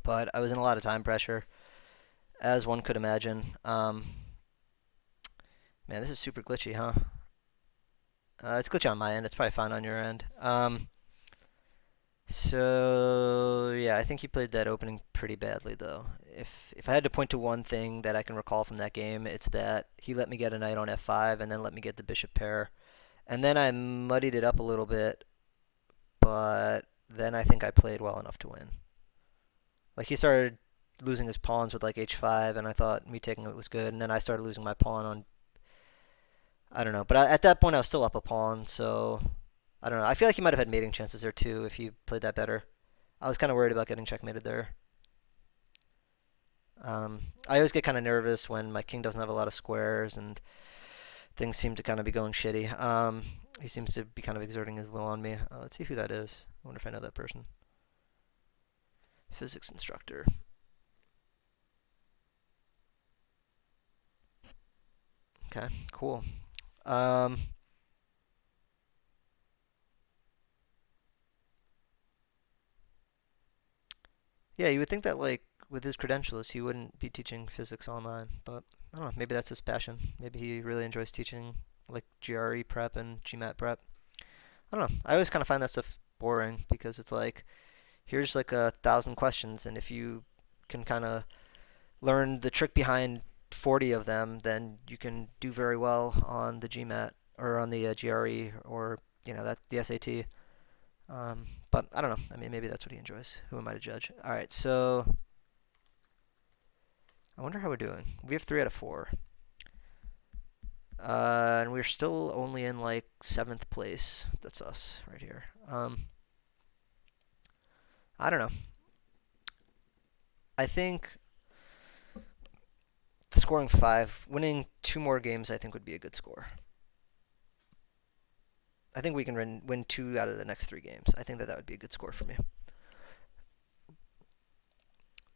but I was in a lot of time pressure, as one could imagine. Man, this is super glitchy, huh? It's glitchy on my end. It's probably fine on your end. So yeah, I think he played that opening pretty badly, though. If I had to point to one thing that I can recall from that game, it's that he let me get a knight on f5 and then let me get the bishop pair, and then I muddied it up a little bit, but then I think I played well enough to win. Like he started losing his pawns with like h5, and I thought me taking it was good, and then I started losing my pawn on, I don't know, but at that point I was still up a pawn, so I don't know. I feel like he might have had mating chances there too if he played that better. I was kind of worried about getting checkmated there. I always get kind of nervous when my king doesn't have a lot of squares and things seem to kind of be going shitty. He seems to be kind of exerting his will on me. Let's see who that is. I wonder if I know that person. Physics instructor. Okay, cool. Um, yeah, you would think that like with his credentials, he wouldn't be teaching physics online. But I don't know. Maybe that's his passion. Maybe he really enjoys teaching like GRE prep and GMAT prep. I don't know. I always kind of find that stuff boring because it's like here's like 1,000 questions, and if you can kind of learn the trick behind 40 of them, then you can do very well on the GMAT or on the GRE or that the SAT. But I don't know. I mean, maybe that's what he enjoys. Who am I to judge? All right, so I wonder how we're doing. We have 3 out of 4, and we're still only in like 7th place. That's us right here. I don't know. I think scoring 5, winning 2 more games, I think would be a good score. I think we can win 2 out of the next 3 games. I think that would be a good score for me.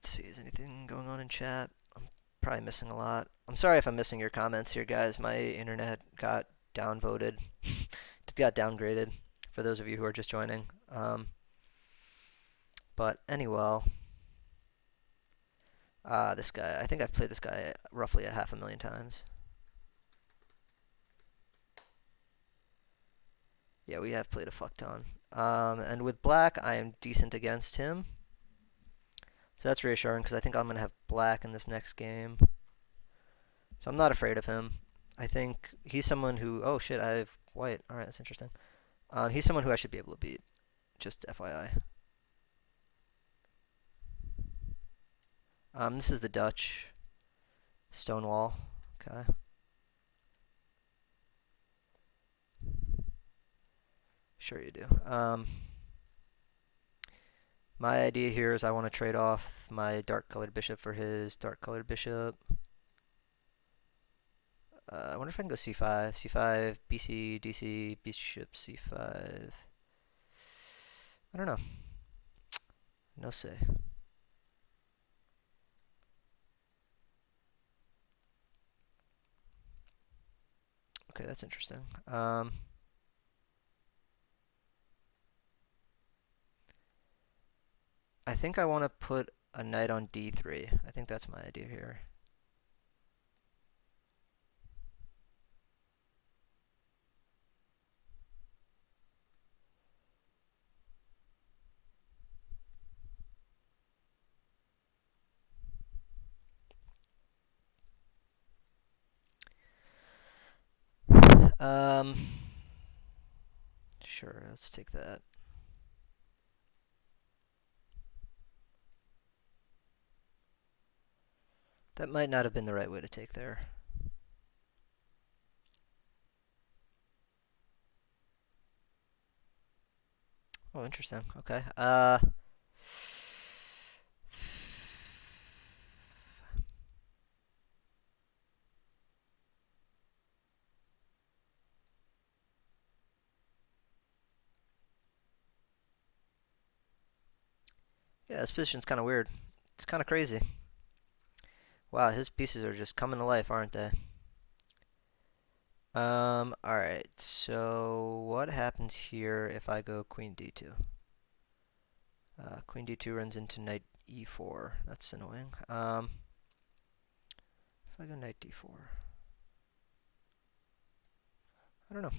Let's see, is anything going on in chat? I'm probably missing a lot. I'm sorry if I'm missing your comments here, guys. My internet got downvoted. It got downgraded for those of you who are just joining. But anyway, this guy. I think I've played this guy roughly 500,000 times. Yeah, we have played a fuck ton. And with black, I am decent against him. So that's reassuring because I think I'm going to have black in this next game. So I'm not afraid of him. I think he's someone who... Oh, shit, I have white. Alright, that's interesting. He's someone who I should be able to beat. Just FYI. This is the Dutch Stonewall. Okay. Sure you do. My idea here is I want to trade off my dark-colored bishop for his dark-colored bishop. I wonder if I can go c5, c5, bc, dc, bishop, c5. I don't know. No say. Okay, that's interesting. I think I want to put a knight on d3. I think that's my idea here. Sure, let's take that. That might not have been the right way to take there. Oh, interesting. Okay. Yeah, this position's kind of weird. It's kind of crazy. Wow, his pieces are just coming to life, aren't they? Alright, so what happens here if I go queen d2? Queen d2 runs into knight e4. That's annoying. If I go knight d4. I don't know.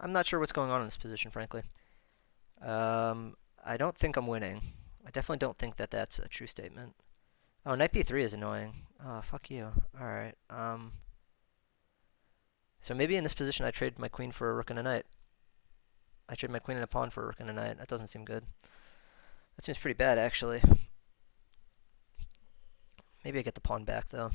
I'm not sure what's going on in this position, frankly. I don't think I'm winning. I definitely don't think that that's a true statement. Oh, knight b3 is annoying. Oh, fuck you. Alright, so maybe in this position I trade my queen for a rook and a knight. I trade my queen and a pawn for a rook and a knight. That doesn't seem good. That seems pretty bad, actually. Maybe I get the pawn back, though.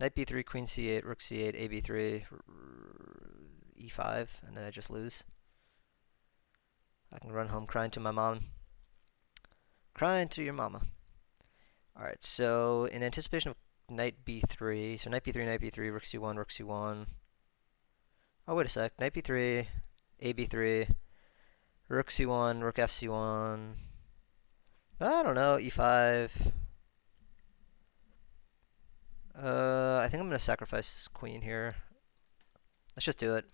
Knight b3, queen c8, rook c8, a b3, e5, and then I just lose. I can run home crying to my mom. Crying to your mama. Alright, so in anticipation of knight b3, so knight b3, rook c1, rook c1. Oh, wait a sec. Knight b3, a b3, rook c1, rook fc1. I don't know, e5. I think I'm going to sacrifice this queen here. Let's just do it.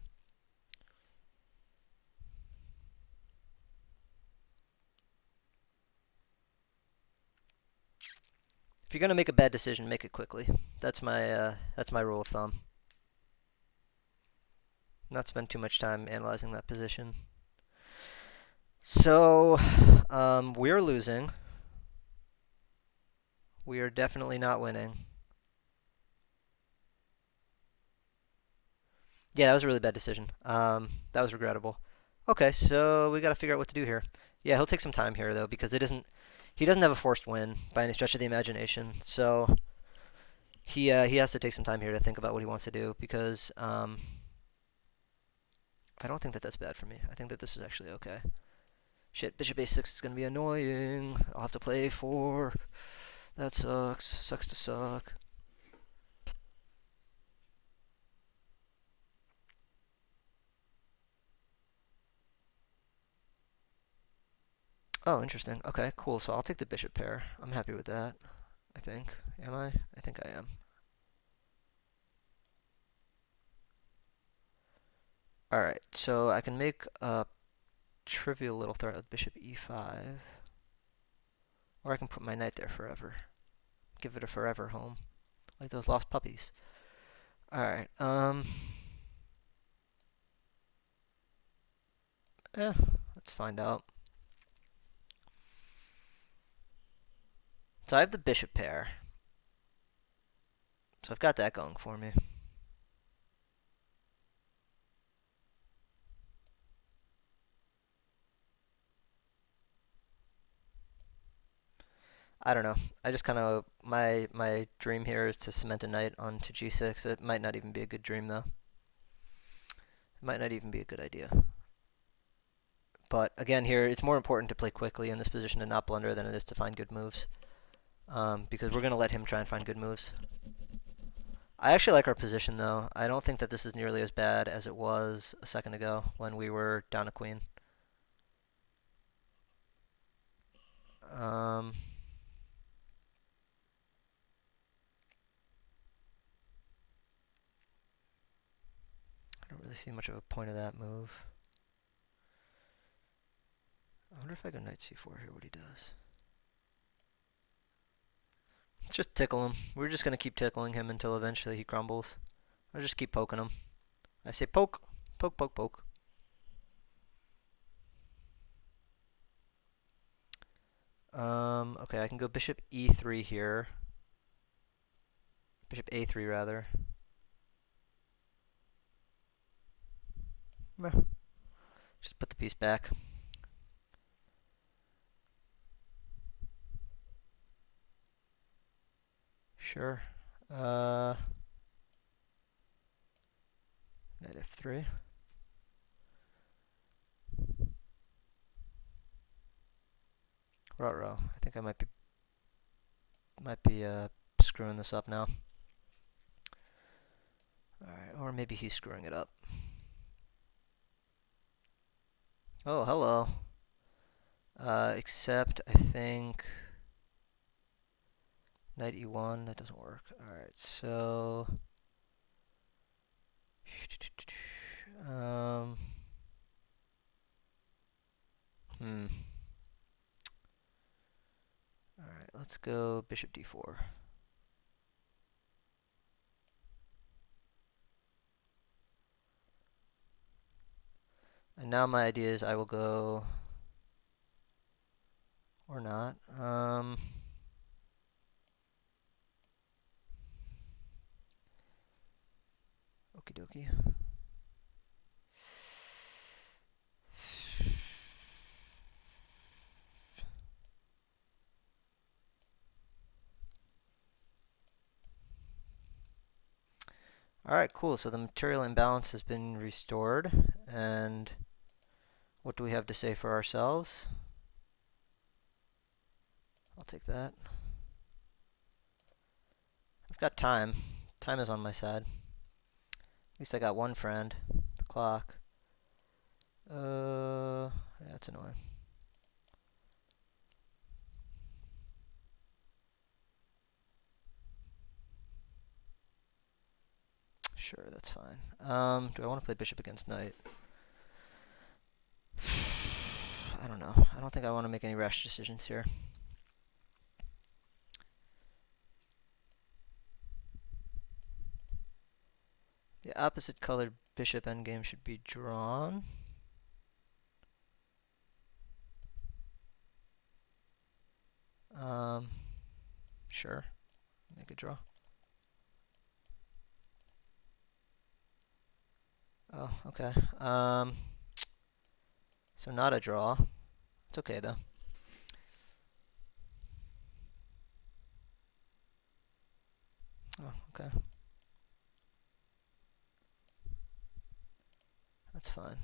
If you're gonna make a bad decision, make it quickly. That's my rule of thumb. Not spend too much time analyzing that position. So, we're losing. We are definitely not winning. Yeah, that was a really bad decision. That was regrettable. Okay, so we got to figure out what to do here. Yeah, he'll take some time here though because it isn't. He doesn't have a forced win by any stretch of the imagination. So he has to take some time here to think about what he wants to do because I don't think that that's bad for me. I think that this is actually okay. Shit, bishop a6 is gonna be annoying. I'll have to play a4. That sucks. Sucks to suck. Oh, interesting. Okay, cool. So I'll take the bishop pair. I'm happy with that. I think. Am I? I think I am. Alright, so I can make a trivial little threat with bishop e5. Or I can put my knight there forever. Give it a forever home. Like those lost puppies. Alright, let's find out. So I have the bishop pair. So I've got that going for me. I don't know. I just kind of my dream here is to cement a knight onto g6. It might not even be a good dream though. It might not even be a good idea. But again, here it's more important to play quickly in this position and not blunder than it is to find good moves. Because we're gonna let him try and find good moves. I actually like our position though. I don't think that this is nearly as bad as it was a second ago when we were down a queen. Um, I don't really see much of a point of that move. I wonder if I go knight c4 here, what he does. Just tickle him. We're just going to keep tickling him until eventually he crumbles. Or just keep poking him. I say poke. Poke, poke, poke. Okay, I can go bishop e3 here. Bishop a3 rather. Just put the piece back. Sure. Knight f3. Ruh-roh. I think I might be screwing this up now. Alright, or maybe he's screwing it up. Oh, hello. Except I think knight e1, that doesn't work. Alright, so Alright, let's go bishop d4. And now my idea is I will go or not. Okie dokie. Alright, cool. So the material imbalance has been restored. And what do we have to say for ourselves? I'll take that. I've got time. Time is on my side. At least I got one friend. The clock. Yeah, that's annoying. Sure, that's fine. Do I want to play bishop against knight? I don't know. I don't think I want to make any rash decisions here. opposite colored bishop endgame should be drawn. Sure. Make a draw. Oh, okay. So not a draw. It's okay though. Oh, okay. That's fine.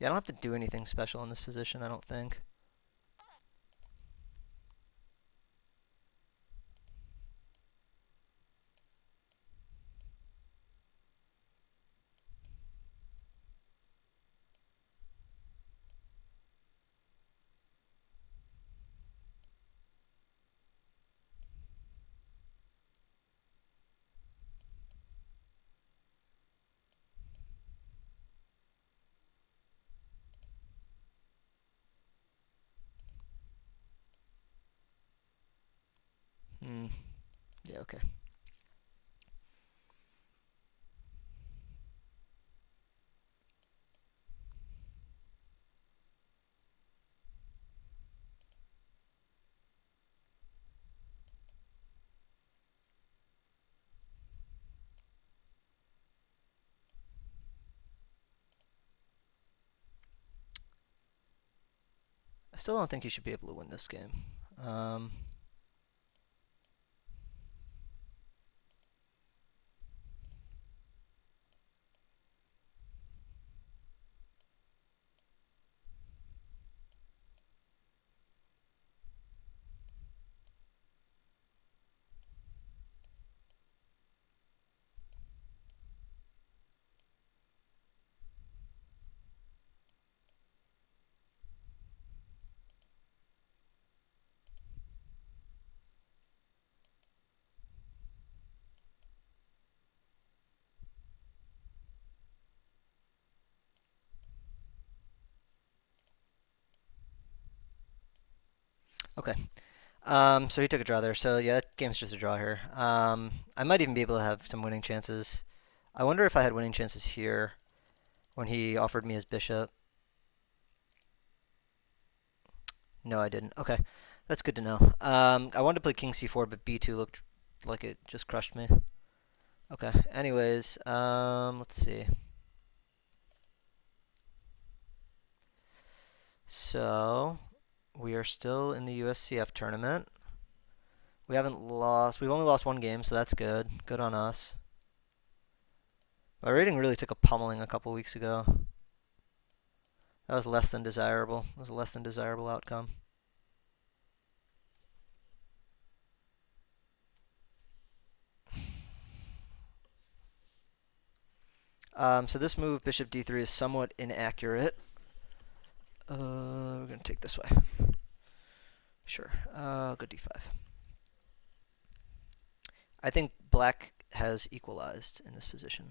Yeah, I don't have to do anything special in this position, I don't think. Hmm. Yeah, okay. I still don't think you should be able to win this game. Okay. So he took a draw there. So yeah, that game's just a draw here. I might even be able to have some winning chances. I wonder if I had winning chances here when he offered me his bishop. No, I didn't. Okay, that's good to know. I wanted to play king c4, but b2 looked like it just crushed me. Okay. Anyways, let's see. So we are still in the USCF tournament. We haven't lost. We've only lost one game, so that's good. Good on us. My rating really took a pummeling a couple weeks ago. That was less than desirable. It was a less than desirable outcome. So this move, bishop d3, is somewhat inaccurate. We're going to take this way. Sure. Go d5. I think black has equalized in this position.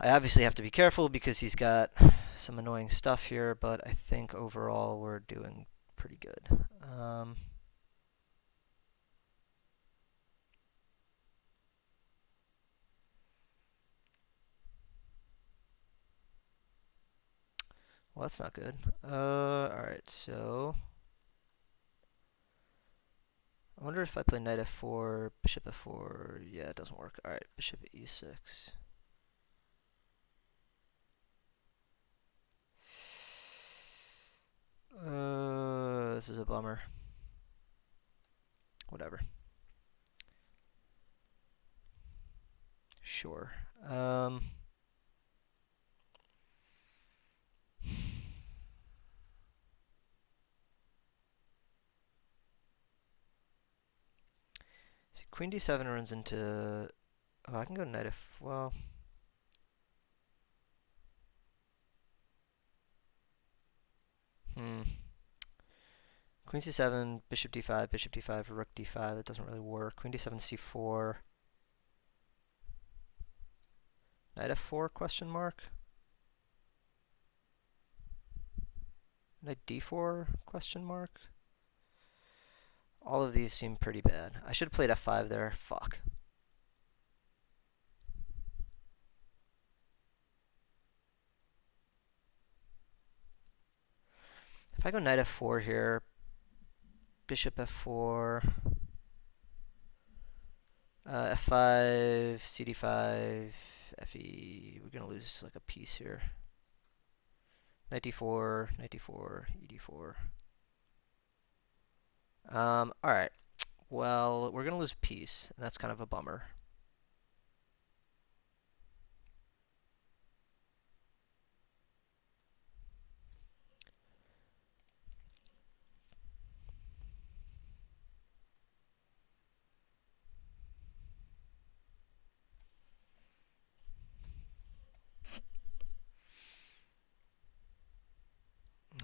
I obviously have to be careful because he's got some annoying stuff here, but I think overall we're doing pretty good. Well, that's not good. Alright, so I wonder if I play knight f4, bishop f4. Yeah, it doesn't work. Alright, bishop e6. This is a bummer. Whatever. Sure. See, queen d7 runs into... Oh, I can go knight f... Well... Queen c7, bishop d5, rook d5. That doesn't really work. Queen d7, c4. Knight f4, question mark? Knight d4 question mark? All of these seem pretty bad. I should have played f5 there. Fuck. If I go knight f4 here, bishop f4, f5, cd5, fe. We're gonna lose like a piece here. Knight d4, knight d4, e d4. Alright. Well, we're gonna lose a piece, and that's kind of a bummer.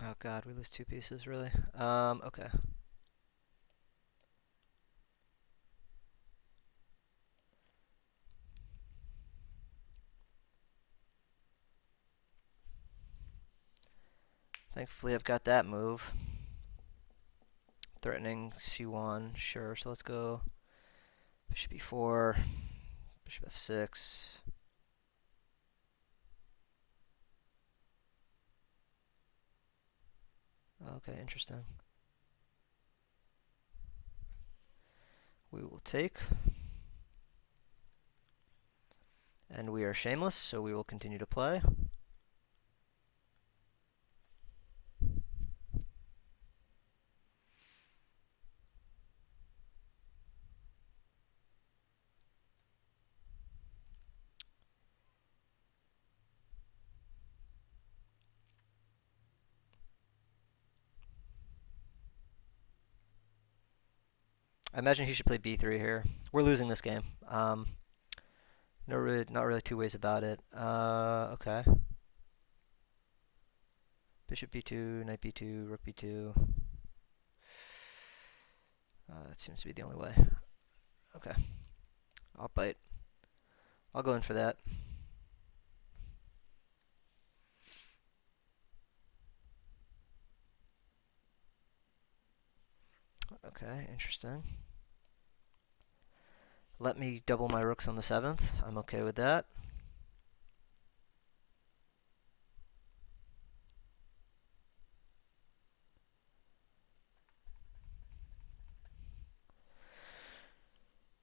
Oh god, we lose two pieces, really? Okay. Thankfully I've got that move. Threatening c1, sure, so let's go bishop e4, bishop f6. Okay, interesting. We will take. And we are shameless, so we will continue to play. I imagine he should play b3 here. We're losing this game. Not really two ways about it. Okay. Bishop b2, knight b2, rook b2. That seems to be the only way. Okay. I'll bite. I'll go in for that. Okay, interesting. Let me double my rooks on the 7th. I'm okay with that.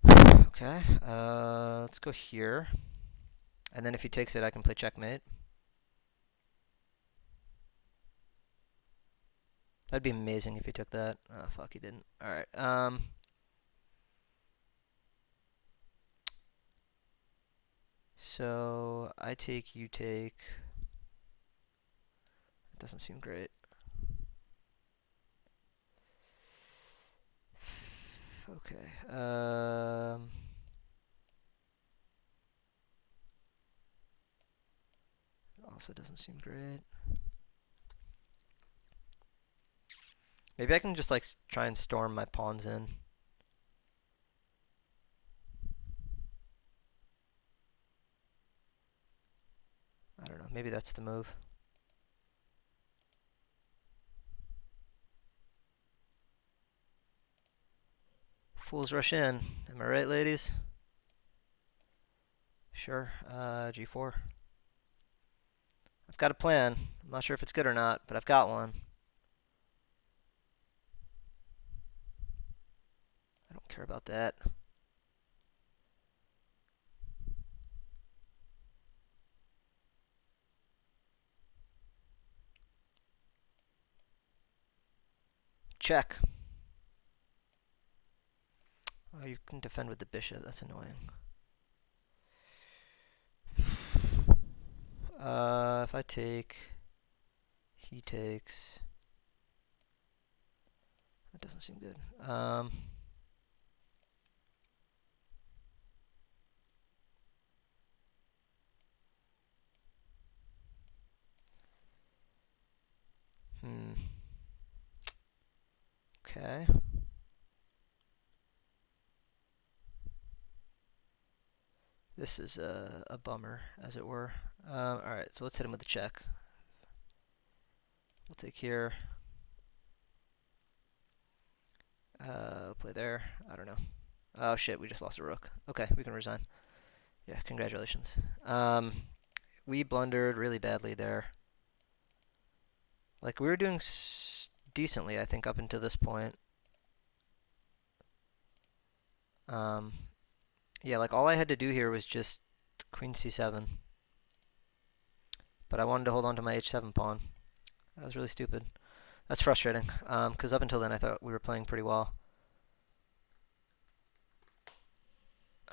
Okay, let's go here. And then if he takes it, I can play checkmate. That'd be amazing if he took that. Oh, fuck, he didn't. Alright, so I take, you take. That doesn't seem great. Okay, also doesn't seem great. Maybe I can just like try and storm my pawns in. I don't know, maybe that's the move. Fools rush in. Am I right, ladies? Sure, g4. I've got a plan. I'm not sure if it's good or not, but I've got one. I don't care about that. Check. Oh, you can defend with the bishop. That's annoying. If I take, he takes. That doesn't seem good. Okay. This is a bummer, as it were. Alright, so let's hit him with the check. We'll take here. Play there. I don't know. Oh shit, we just lost a rook. Okay, we can resign. Yeah, congratulations. Um, we blundered really badly there. Like, we were doing decently, I think, up until this point. Um, yeah, like, all I had to do here was just queen c7. But I wanted to hold on to my h7 pawn. That was really stupid. That's frustrating, because up until then I thought we were playing pretty well.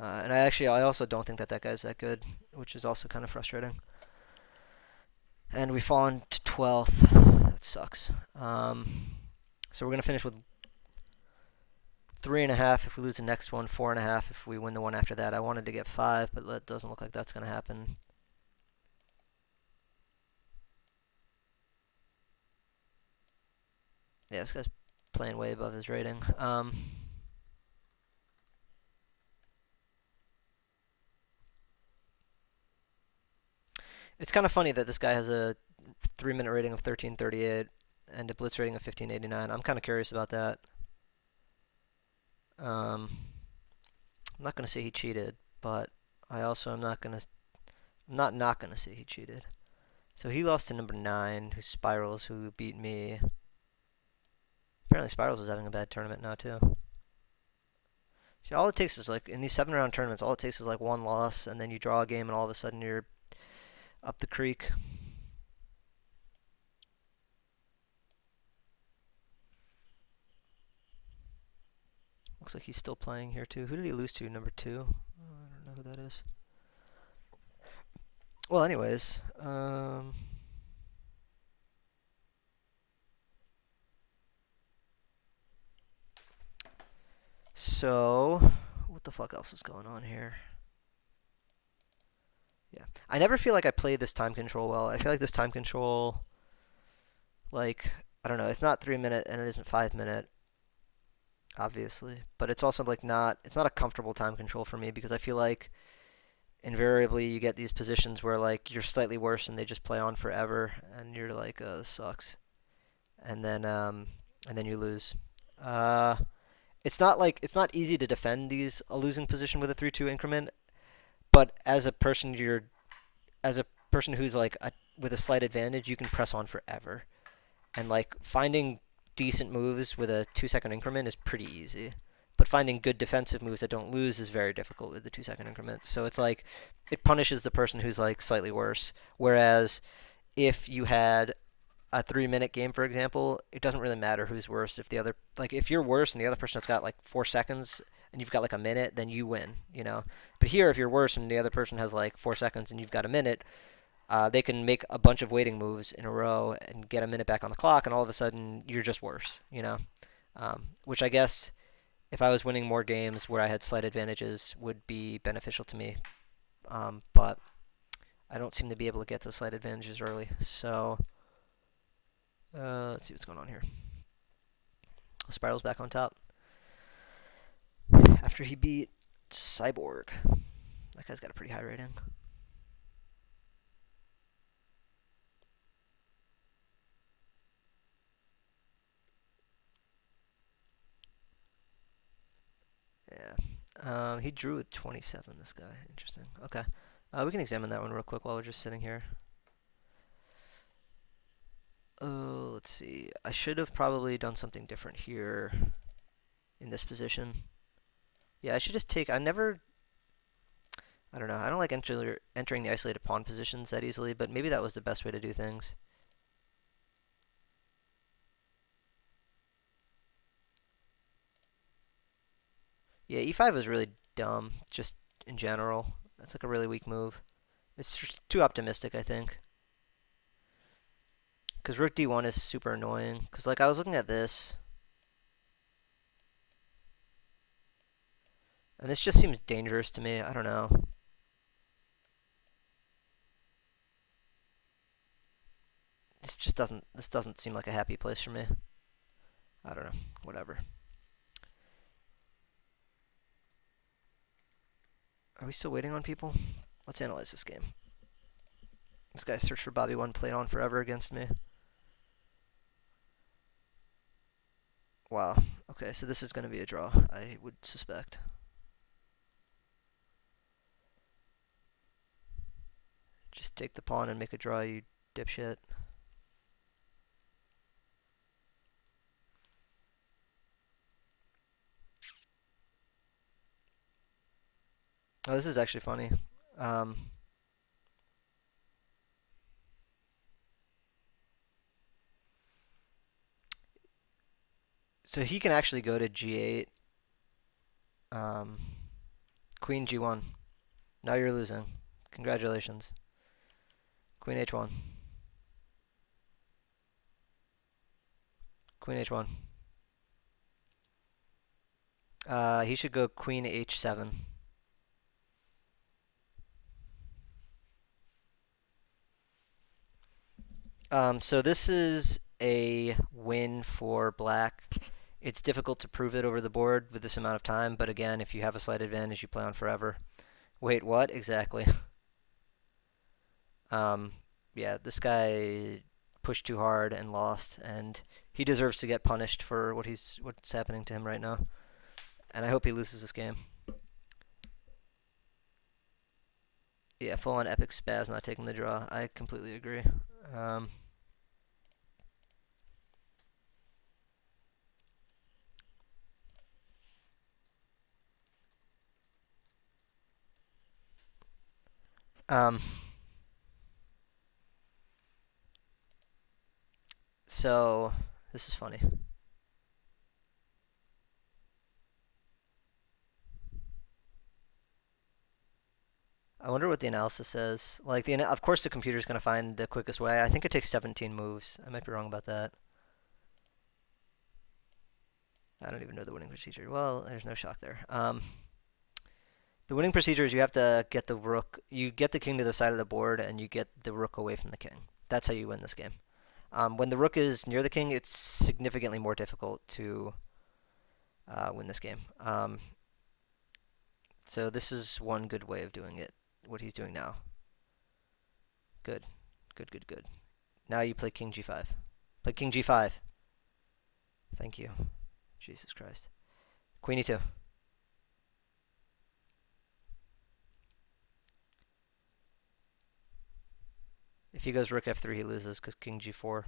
And I also don't think that that guy's that good, which is also kind of frustrating. And we fall into 12th. That sucks. So we're going to finish with 3.5 if we lose the next one, 4.5 if we win the one after that. I wanted to get 5, but that doesn't look like that's going to happen. Yeah, this guy's playing way above his rating. It's kind of funny that this guy has a 3-minute rating of 1338 and a blitz rating of 1589. I'm kind of curious about that. I'm not going to say he cheated, but I also am not going to not going to say he cheated. So he lost to number 9, who's Spirals, who beat me. Apparently Spirals is having a bad tournament now, too. See, all it takes is, like, in these 7-round tournaments, all it takes is, like, one loss, and then you draw a game, and all of a sudden you're up the creek. Looks like he's still playing here, too. Who did he lose to? Number 2? Oh, I don't know who that is. Well, anyways, so what the fuck else is going on here? Yeah, I never feel like I play this time control well. I feel like this time control, like, I don't know, it's not 3-minute and it isn't 5-minute, obviously, but it's also like it's not a comfortable time control for me because I feel like invariably you get these positions where like you're slightly worse and they just play on forever and you're like, oh, this sucks, and then you lose. Uh, it's not easy to defend a losing position with a 3-2 increment, but as a person who's like with a slight advantage, you can press on forever. And like finding decent moves with a 2-second increment is pretty easy. But finding good defensive moves that don't lose is very difficult with the 2-second increment. So it's like it punishes the person who's like slightly worse. Whereas if you had a 3-minute game, for example, it doesn't really matter who's worse. If you're worse and the other person has got like 4 seconds and you've got like a minute, then you win, you know. But here, if you're worse and the other person has like 4 seconds and you've got a minute, they can make a bunch of waiting moves in a row and get a minute back on the clock, and all of a sudden you're just worse, you know. Which I guess if I was winning more games where I had slight advantages would be beneficial to me. But I don't seem to be able to get those slight advantages early. So let's see what's going on here. Spiral's back on top after he beat Cyborg. That guy's got a pretty high rating. Yeah. He drew with 27, this guy. Interesting. Okay. We can examine that one real quick while we're just sitting here. Oh, let's see. I should have probably done something different here in this position. Yeah, I should just take... I don't know. I don't like entering the isolated pawn positions that easily, but maybe that was the best way to do things. Yeah, e5 was really dumb, just in general. That's like a really weak move. It's just too optimistic, I think. Because rook d1 is super annoying. Because, like, I was looking at this, and this just seems dangerous to me. I don't know. This doesn't seem like a happy place for me. I don't know. Whatever. Are we still waiting on people? Let's analyze this game. This guy searched for Bobby 1 played on forever against me. Wow. Okay, so this is going to be a draw, I would suspect. Just take the pawn and make a draw, you dipshit. Oh, this is actually funny. Um, so he can actually go to g8, um, queen g1. Now you're losing. Congratulations. Queen h1. Queen h1. He should go queen h7. So this is a win for black. It's difficult to prove it over the board with this amount of time, but again, if you have a slight advantage, you play on forever. Wait, what? Exactly. Um, yeah, this guy pushed too hard and lost, and he deserves to get punished for what's happening to him right now. And I hope he loses this game. Yeah, full on epic spaz not taking the draw. I completely agree. Um, um, so this is funny. I wonder what the analysis says. Like of course the computer's gonna find the quickest way. I think it takes 17 moves. I might be wrong about that. I don't even know the winning procedure. Well, there's no shock there. The winning procedure is you have to get the rook. You get the king to the side of the board, and you get the rook away from the king. That's how you win this game. When the rook is near the king, it's significantly more difficult to win this game. So this is one good way of doing it. What he's doing now. Good, good, good, good. Now you play king g5. Play king g5. Thank you. Jesus Christ. Queen e2. If he goes rook f3, he loses because king g4.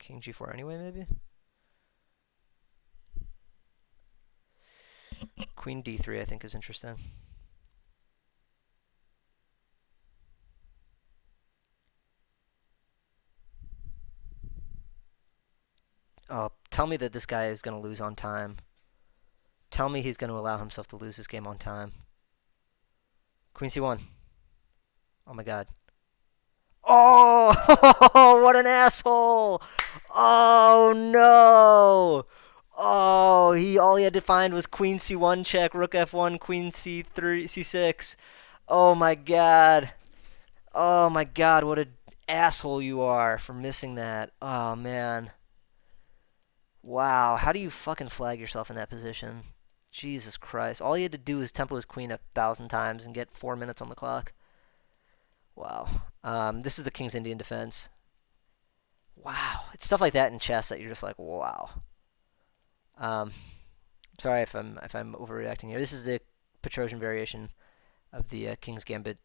King g4 anyway, maybe? Queen d3, I think, is interesting. Oh, tell me that this guy is going to lose on time. Tell me he's going to allow himself to lose this game on time. Queen c1. Oh my god. Oh, what an asshole! Oh no! Oh, all he had to find was queen c1 check, rook f1, queen c3, c6. Oh my god. Oh my god, what an asshole you are for missing that. Oh man. Wow, how do you fucking flag yourself in that position? Jesus Christ. All he had to do was tempo his queen 1,000 times and get 4 minutes on the clock. Wow. This is the King's Indian defense. Wow. It's stuff like that in chess that you're just like, wow. Um, sorry if I'm overreacting here. This is the Petrosian variation of the King's Gambit,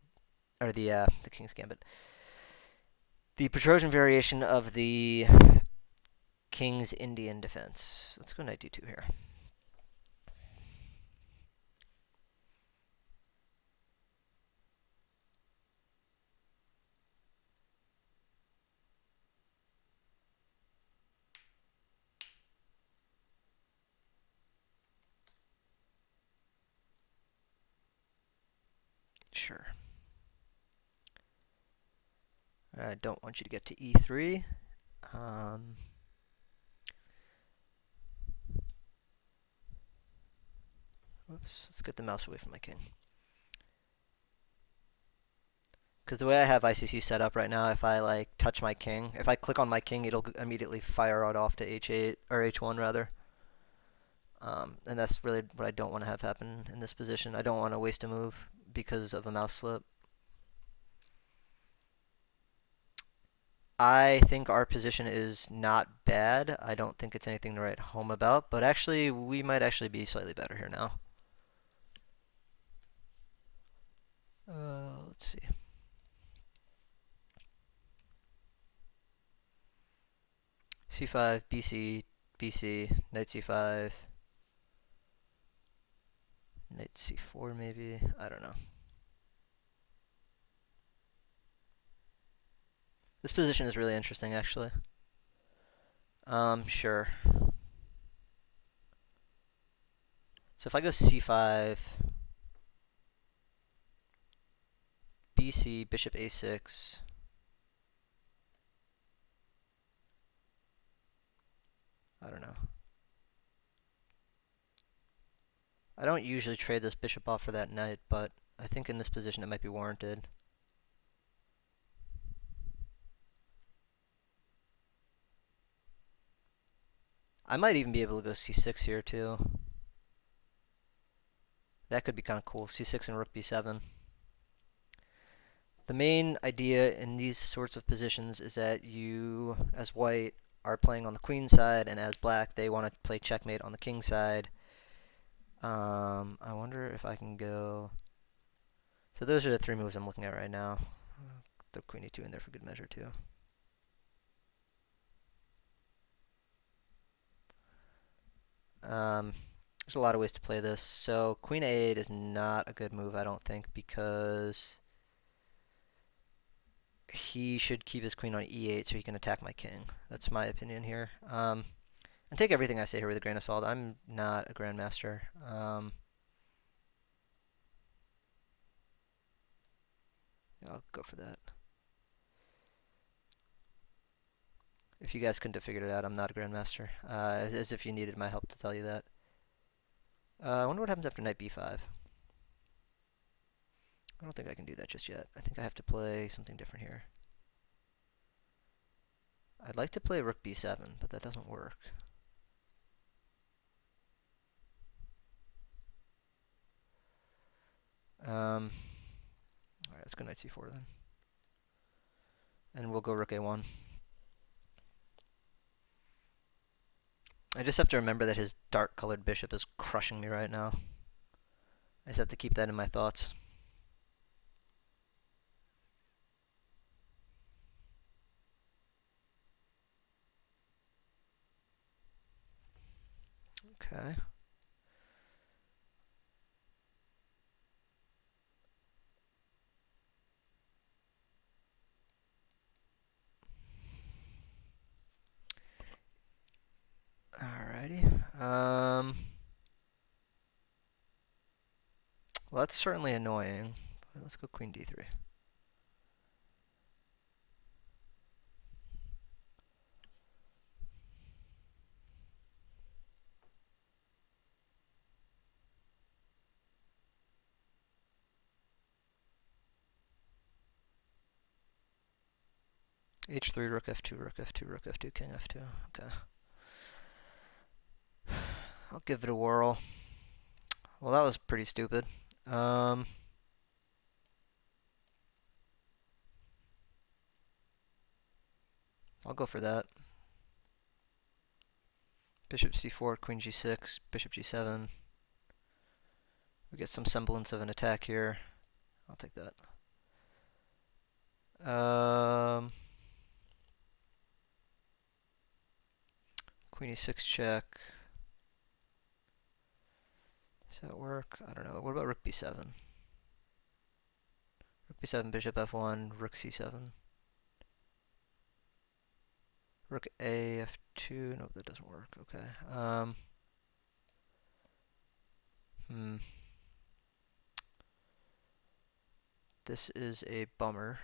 or the King's Gambit. The Petrosian variation of the King's Indian defense. Let's go knight d2 here. Sure. I don't want you to get to e3. Oops, let's get the mouse away from my king. Because the way I have ICC set up right now, if I like touch my king, if I click on my king, it'll immediately fire it off to h8 or h1 rather. And that's really what I don't want to have happen in this position. I don't want to waste a move because of a mouse slip. I think our position is not bad. I don't think it's anything to write home about, but actually, we might actually be slightly better here now. Let's see. C5, BC, BC, knight C5, knight C4 maybe. I don't know. This position is really interesting, actually. Sure. So if I go C5, BC, bishop A6. I don't know. I don't usually trade this bishop off for that knight, but I think in this position it might be warranted. I might even be able to go C6 here too. That could be kind of cool. C6 and rook B7. The main idea in these sorts of positions is that you, as white, are playing on the queen side, and as black, they want to play checkmate on the king side. I wonder if I can go... So those are the three moves I'm looking at right now. Throw queen e2 in there for good measure too. There's a lot of ways to play this. So queen a8 is not a good move, I don't think, because he should keep his queen on e8 so he can attack my king. That's my opinion here. And take everything I say here with a grain of salt. I'm not a grandmaster. I'll go for that. If you guys couldn't have figured it out, I'm not a grandmaster. As if you needed my help to tell you that. I wonder what happens after knight b5. I don't think I can do that just yet. I think I have to play something different here. I'd like to play rook b7, but that doesn't work. Alright, let's go knight c4 then. And we'll go rook a1. I just have to remember that his dark-colored bishop is crushing me right now. I just have to keep that in my thoughts. Okay. Alrighty. Well, that's certainly annoying. Let's go queen d3. h3, rook f2, rook f2, rook f2, king f2. Okay. I'll give it a whirl. Well, that was pretty stupid. I'll go for that. Bishop c4, queen g6, bishop g7. We get some semblance of an attack here. I'll take that. Queen e6 check. Does that work? I don't know. What about rook b7? Rook b7, bishop f1, rook c7. Rook a f2. No, that doesn't work. Okay. This is a bummer.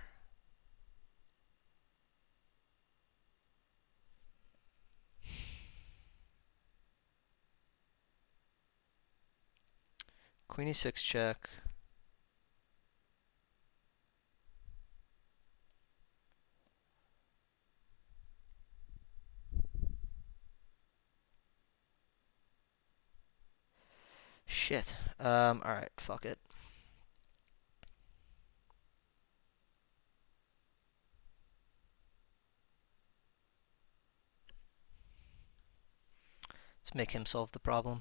Queen e6 check. Shit. Alright, fuck it. Let's make him solve the problem.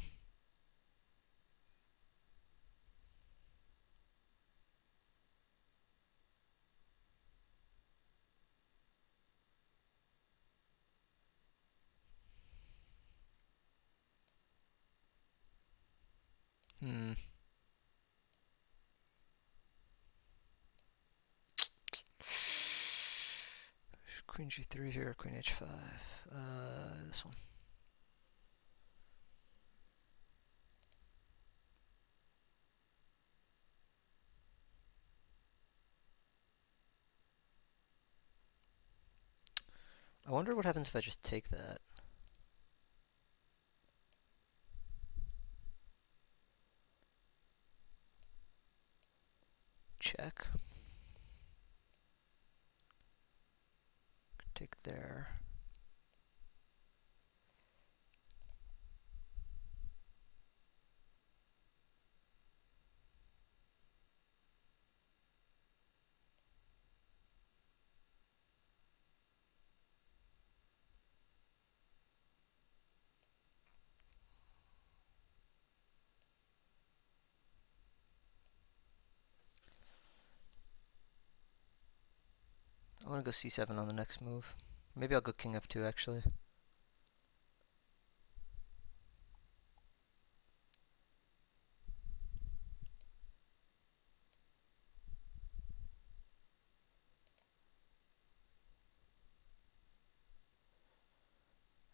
Hmm. Queen g3 here, queen h5. This one. I wonder what happens if I just take that. Check. Take there. I want to go c7 on the next move. Maybe I'll go king f2 actually.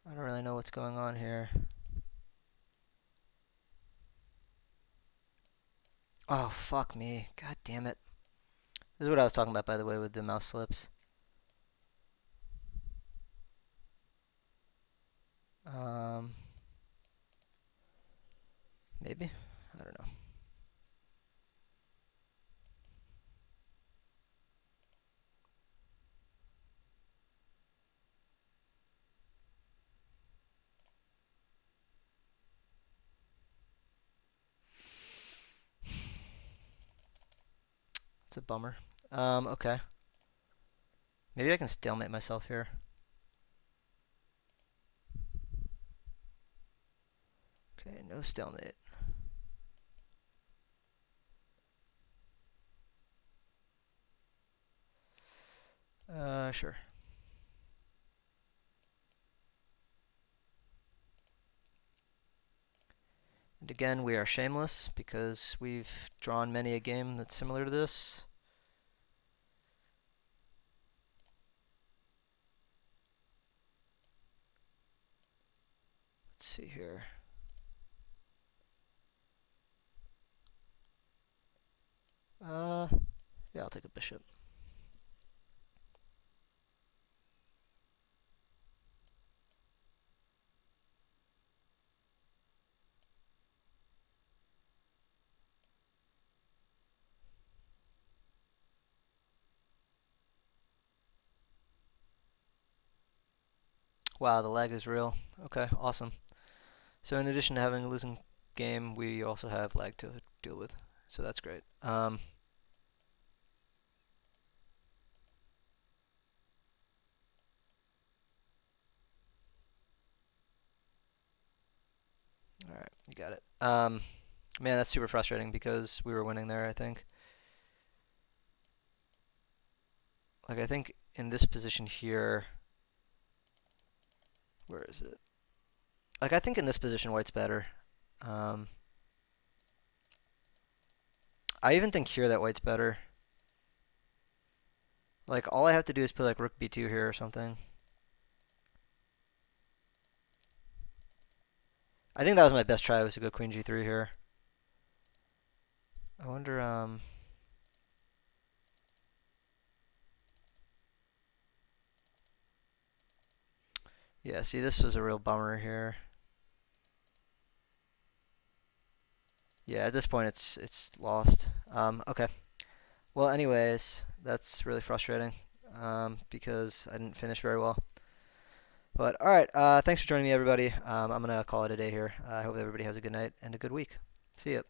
I don't really know what's going on here. Oh, fuck me. God damn it. This is what I was talking about, by the way, with the mouse slips. Maybe? I don't know. It's a bummer. Okay. Maybe I can stalemate myself here. Okay, no stalemate. Sure. And again, we are shameless because we've drawn many a game that's similar to this. Let's see here. Yeah, I'll take a bishop. Wow, the lag is real. Okay, awesome. So in addition to having a losing game, we also have lag to deal with. So that's great. Alright, you got it. Man, that's super frustrating because we were winning there, I think. Like, I think in this position here, where is it? Like, I think in this position, white's better. Um, I even think here that white's better. Like, all I have to do is play like rook b2 here or something. I think that was my best try, was to go queen g3 here. I wonder, yeah, see, this was a real bummer here. Yeah, at this point, it's lost. Okay. Well, anyways, that's really frustrating, because I didn't finish very well. But all right, thanks for joining me, everybody. I'm gonna call it a day here. I hope everybody has a good night and a good week. See ya.